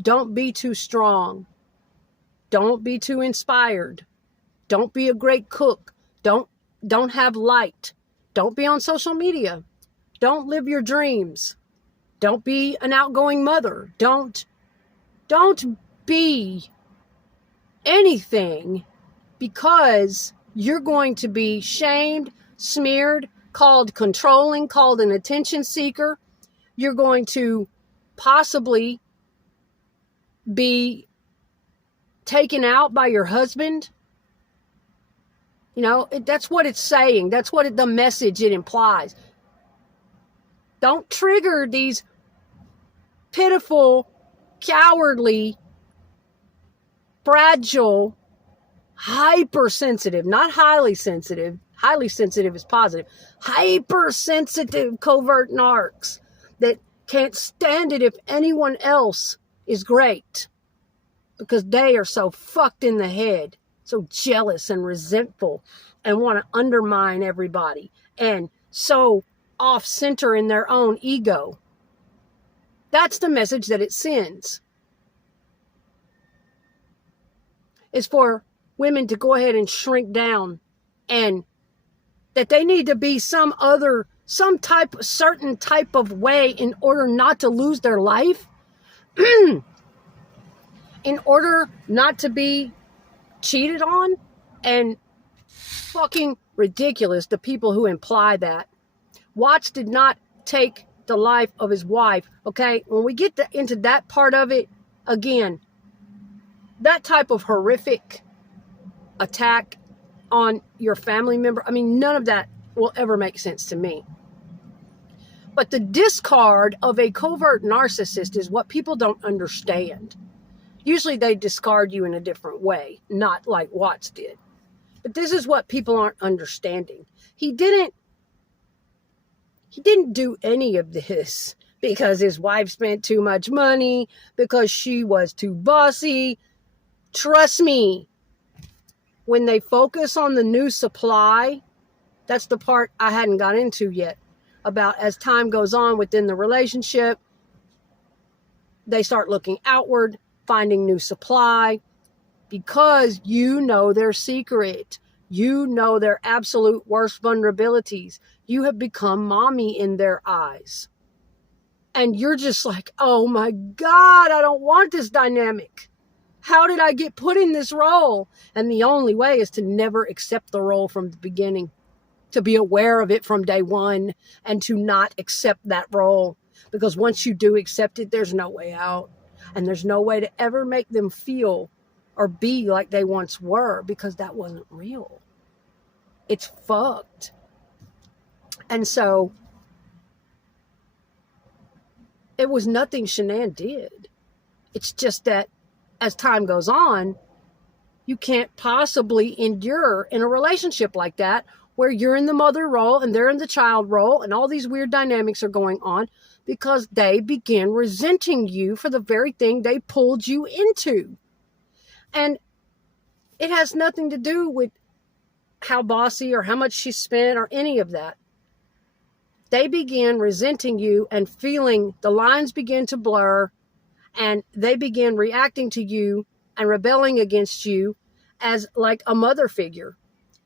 Don't be too strong. Don't be too inspired. Don't be a great cook. Don't have light. Don't be on social media. Don't live your dreams. Don't be an outgoing mother. Don't be anything, because you're going to be shamed, smeared, called controlling, called an attention seeker. You're going to possibly be taken out by your husband. You know, that's what it's saying. That's what the message it implies. Don't trigger these pitiful, cowardly, fragile, hypersensitive, not highly sensitive. Highly sensitive is positive. Hypersensitive covert narcs that can't stand it if anyone else is great, because they are so fucked in the head, so jealous and resentful, and want to undermine everybody, and so off center in their own ego. That's the message that it sends. Is for women to go ahead and shrink down, and that they need to be certain type of way in order not to lose their life, in order not to be cheated on. And fucking ridiculous, the people who imply that. Watts did not take the life of his wife, okay? When we get into that part of it, again, that type of horrific attack on your family member, I mean, none of that will ever make sense to me. But the discard of a covert narcissist is what people don't understand. Usually they discard you in a different way, not like Watts did. But this is what people aren't understanding. He didn't do any of this because his wife spent too much money, because she was too bossy. Trust me, when they focus on the new supply, that's the part I hadn't got into yet, about as time goes on within the relationship, they start looking outward, finding new supply, because you know their secret. You know their absolute worst vulnerabilities. You have become mommy in their eyes. And you're just like, oh my God, I don't want this dynamic. How did I get put in this role? And the only way is to never accept the role from the beginning, to be aware of it from day one, and to not accept that role. Because once you do accept it, there's no way out. And there's no way to ever make them feel or be like they once were, because that wasn't real. It's fucked. And so it was nothing Shanann did. It's just that as time goes on, you can't possibly endure in a relationship like that, where you're in the mother role and they're in the child role, and all these weird dynamics are going on, because they begin resenting you for the very thing they pulled you into. And it has nothing to do with how bossy or how much she spent or any of that. They begin resenting you and feeling the lines begin to blur, and they begin reacting to you and rebelling against you as like a mother figure.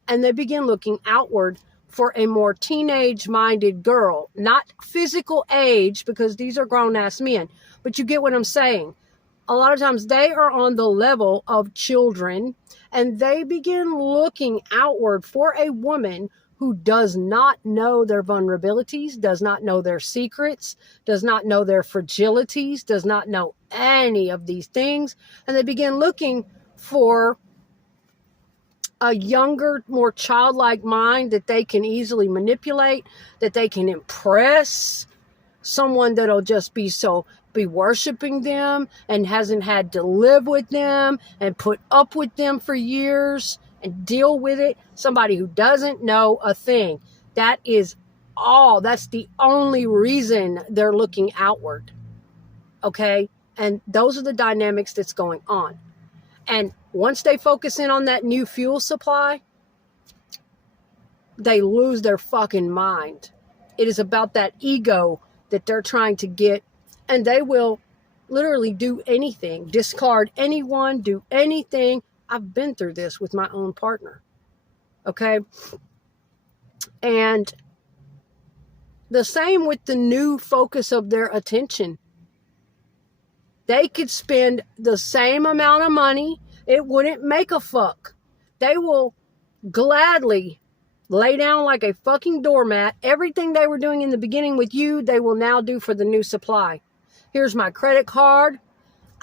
And they begin looking outward for a more teenage-minded girl, not physical age, because these are grown-ass men. But you get what I'm saying. A lot of times they are on the level of children, and they begin looking outward for a woman who does not know their vulnerabilities, does not know their secrets, does not know their fragilities, does not know any of these things. And they begin looking for a younger, more childlike mind that they can easily manipulate, that they can impress, someone that'll just be worshiping them and hasn't had to live with them and put up with them for years and deal with it. Somebody who doesn't know a thing. That's the only reason they're looking outward. Okay? And those are the dynamics that's going on. And once they focus in on that new fuel supply, they lose their fucking mind. It is about that ego that they're trying to get, and they will literally do anything, discard anyone, do anything. I've been through this with my own partner. Okay? And the same with the new focus of their attention. They could spend the same amount of money. It wouldn't make a fuck. They will gladly lay down like a fucking doormat. Everything they were doing in the beginning with you, they will now do for the new supply. Here's my credit card.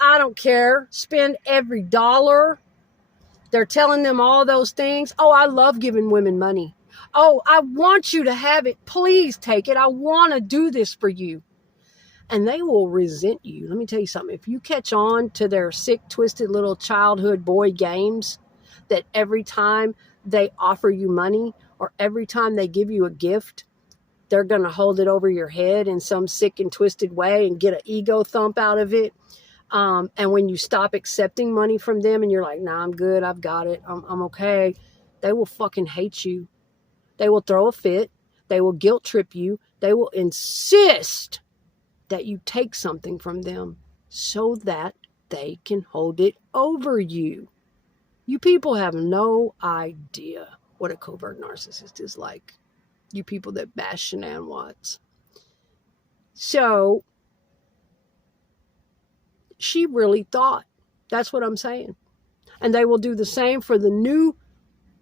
I don't care. Spend every dollar. They're telling them all those things. Oh, I love giving women money. Oh, I want you to have it. Please take it. I want to do this for you. And they will resent you. Let me tell you something. If you catch on to their sick, twisted little childhood boy games, that every time they offer you money or every time they give you a gift, they're going to hold it over your head in some sick and twisted way and get an ego thump out of it. And when you stop accepting money from them and you're like, nah, I'm good. I've got it. I'm okay. They will fucking hate you. They will throw a fit. They will guilt trip you. They will insist that you take something from them so that they can hold it over you. You people have no idea what a covert narcissist is like. You people that bash Shanann Watts. So, she really thought. That's what I'm saying. And they will do the same for the new,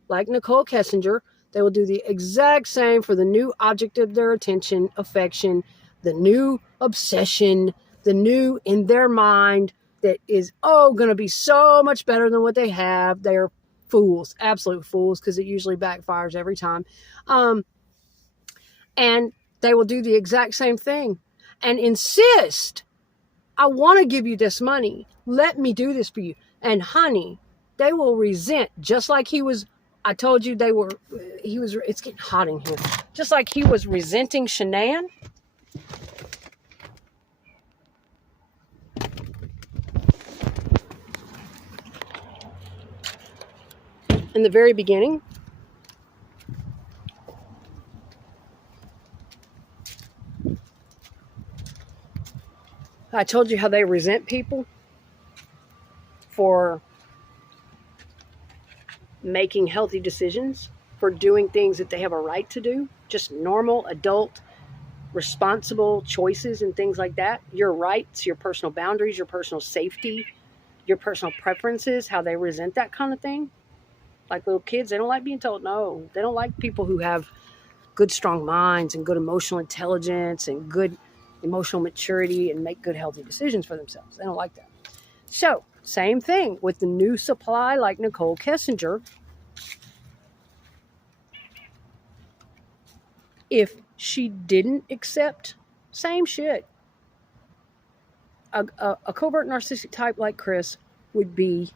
like Nichol Kessinger, they will do the exact same for the new object of their attention, affection, the new obsession, the new in their mind that is, going to be so much better than what they have. They are fools, absolute fools, because it usually backfires every time. And they will do the exact same thing and insist, I want to give you this money. Let me do this for you. And honey, they will resent, just like he was, I told you it's getting hot in here. Just like he was resenting Shanann. In the very beginning, I told you how they resent people for making healthy decisions, for doing things that they have a right to do, just normal, adult, responsible choices and things like that. Your rights, your personal boundaries, your personal safety, your personal preferences, how they resent that kind of thing. Like little kids, they don't like being told no. They don't like people who have good, strong minds and good emotional intelligence and good emotional maturity and make good, healthy decisions for themselves. They don't like that. So, same thing with the new supply like Nichol Kessinger. If she didn't accept, same shit. A covert narcissistic type like Chris would be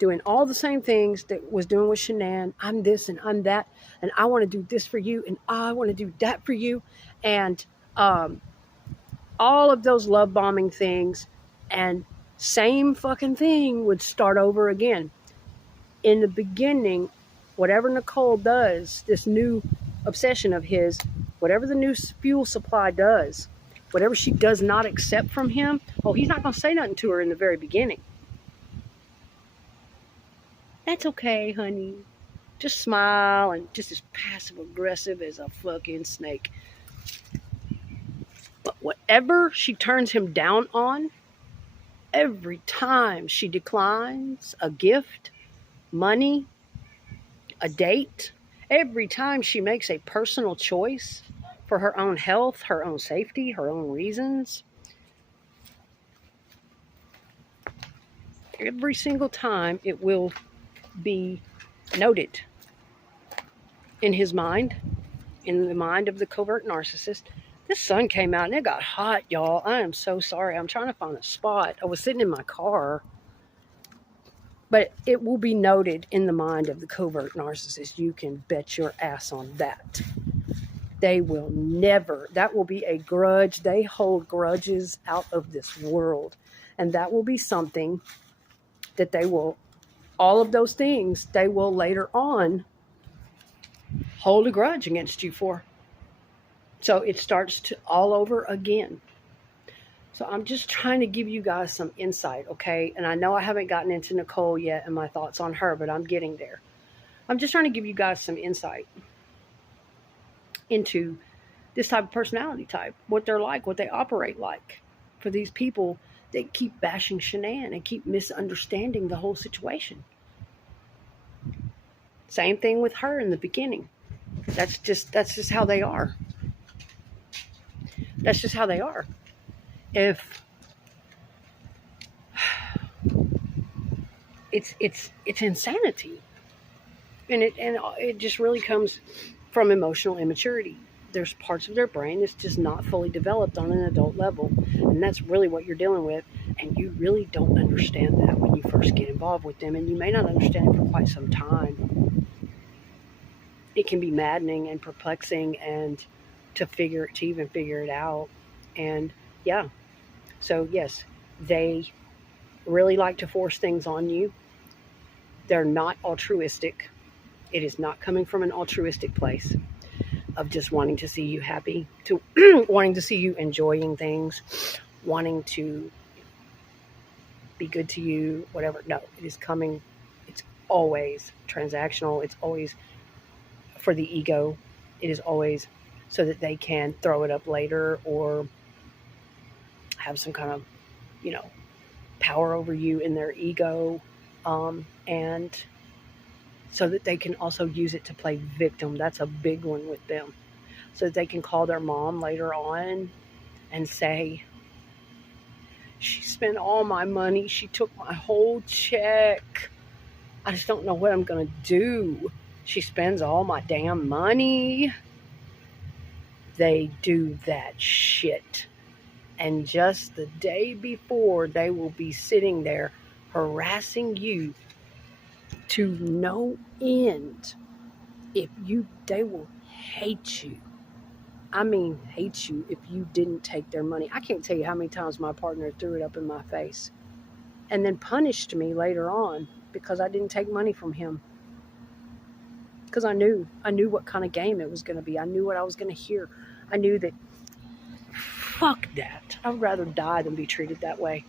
doing all the same things that was doing with Shanann. I'm this and I'm that, and I want to do this for you, and I want to do that for you, and all of those love bombing things, and same fucking thing would start over again. In the beginning, whatever Nichol does, this new obsession of his, whatever the new fuel supply does, whatever she does not accept from him, he's not going to say nothing to her in the very beginning. That's okay, honey. Just smile and just as passive aggressive as a fucking snake. But whatever she turns him down on, every time she declines a gift, money, a date, every time she makes a personal choice for her own health, her own safety, her own reasons, every single time it will be noted in his mind, in the mind of the covert narcissist. This sun came out and it got hot, y'all. I am so sorry. I'm trying to find a spot. I was sitting in my car. But it will be noted in the mind of the covert narcissist. You can bet your ass on that. They will never, that will be a grudge. They hold grudges out of this world. And that will be something that they will, all of those things, they will later on hold a grudge against you for. So it starts to all over again. So I'm just trying to give you guys some insight, okay? And I know I haven't gotten into Nichol yet and my thoughts on her, but I'm getting there. I'm just trying to give you guys some insight into this type of personality type, what they're like, what they operate like. For these people, they keep bashing Shanann and keep misunderstanding the whole situation. Same thing with her in the beginning. That's just how they are. That's just how they are. If it's insanity, and it just really comes from emotional immaturity. There's parts of their brain that's just not fully developed on an adult level, and that's really what you're dealing with. And you really don't understand that when you first get involved with them, and you may not understand it for quite some time. It can be maddening and perplexing, and to even figure it out. And yeah. So yes, they really like to force things on you. They're not altruistic. It is not coming from an altruistic place of just wanting to see you happy, to wanting to see you enjoying things, wanting to be good to you, whatever. No, it is coming. It's always transactional. It's always for the ego. It is always so that they can throw it up later or have some kind of, power over you in their ego, and so that they can also use it to play victim. That's a big one with them. So that they can call their mom later on and say, she spent all my money. She took my whole check. I just don't know what I'm going to do. She spends all my damn money. They do that shit. And just the day before, they will be sitting there harassing you to no end. They will hate you. I mean, hate you if you didn't take their money. I can't tell you how many times my partner threw it up in my face and then punished me later on because I didn't take money from him. Because I knew what kind of game it was going to be. I knew what I was going to hear. I knew that, fuck that. I would rather die than be treated that way.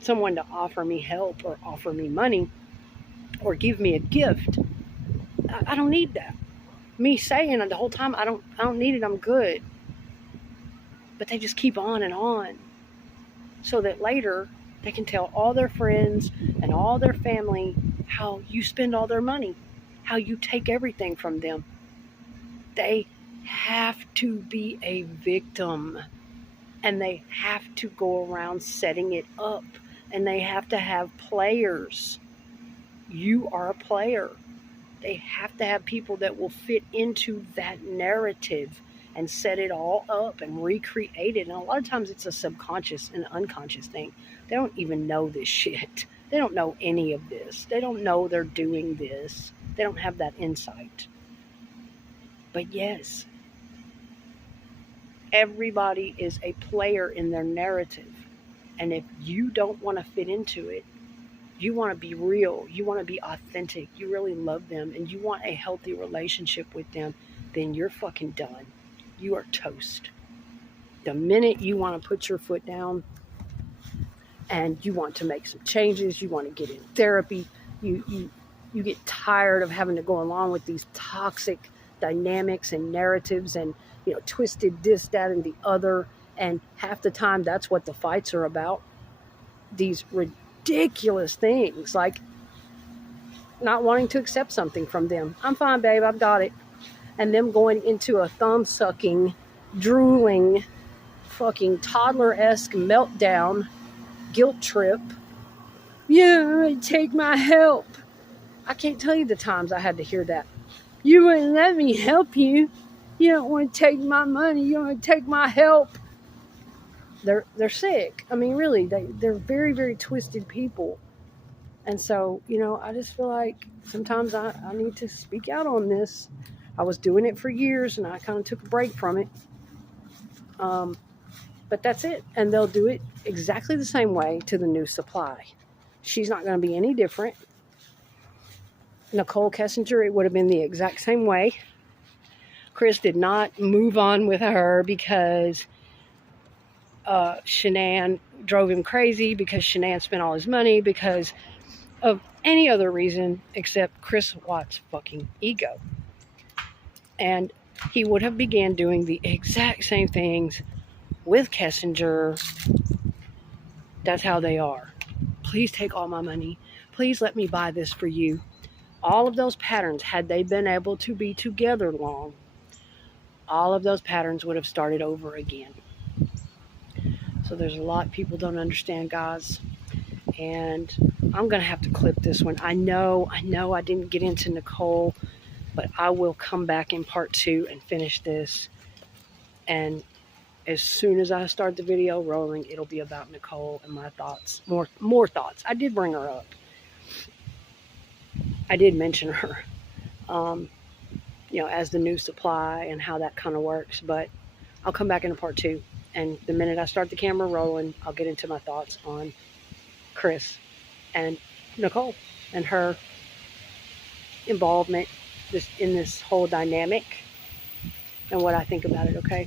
Someone to offer me help or offer me money or give me a gift, I don't need that. Me saying the whole time, I don't need it, I'm good. But they just keep on and on. So that later they can tell all their friends and all their family how you spend all their money, how you take everything from them. They have to be a victim, and they have to go around setting it up, and they have to have players. You are a player. They have to have people that will fit into that narrative and set it all up and recreate it. And a lot of times it's a subconscious and unconscious thing. They don't even know this shit. They don't know any of this. They don't know they're doing this. They don't have that insight. But yes, everybody is a player in their narrative. And if you don't want to fit into it, you want to be real, you want to be authentic, you really love them, and you want a healthy relationship with them, then you're fucking done. You are toast. The minute you want to put your foot down and you want to make some changes, you want to get in therapy, you get tired of having to go along with these toxic dynamics and narratives and, twisted this, that, and the other. And half the time, that's what the fights are about. These ridiculous things, like not wanting to accept something from them. I'm fine, babe, I've got it. And them going into a thumb-sucking, drooling, fucking toddler-esque meltdown, guilt trip, You don't take my help. I can't tell you the times I had to hear that. You wouldn't let me help you. You don't want to take my money. You don't want to take my help. They're sick. I mean, really, they're very, very twisted people. And so, I just feel like sometimes I need to speak out on this. I was doing it for years and I kind of took a break from it. But that's it. And they'll do it exactly the same way to the new supply. She's not going to be any different. Nichol Kessinger, it would have been the exact same way. Chris did not move on with her because Shanann drove him crazy, because Shanann spent all his money, because of any other reason except Chris Watts' fucking ego. And he would have began doing the exact same things with Kessinger. That's how they are. Please take all my money. Please let me buy this for you. All of those patterns, had they been able to be together long, all of those patterns would have started over again. So there's a lot people don't understand, guys. And I'm going to have to clip this one. I know I didn't get into Nichol, but I will come back in part 2 and finish this. And as soon as I start the video rolling, it'll be about Nichol and my thoughts. More thoughts. I did bring her up. I did mention her, as the new supply and how that kind of works. But I'll come back in part 2. And the minute I start the camera rolling, I'll get into my thoughts on Chris and Nichol and her involvement in this whole dynamic and what I think about it, okay?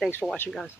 Thanks for watching, guys.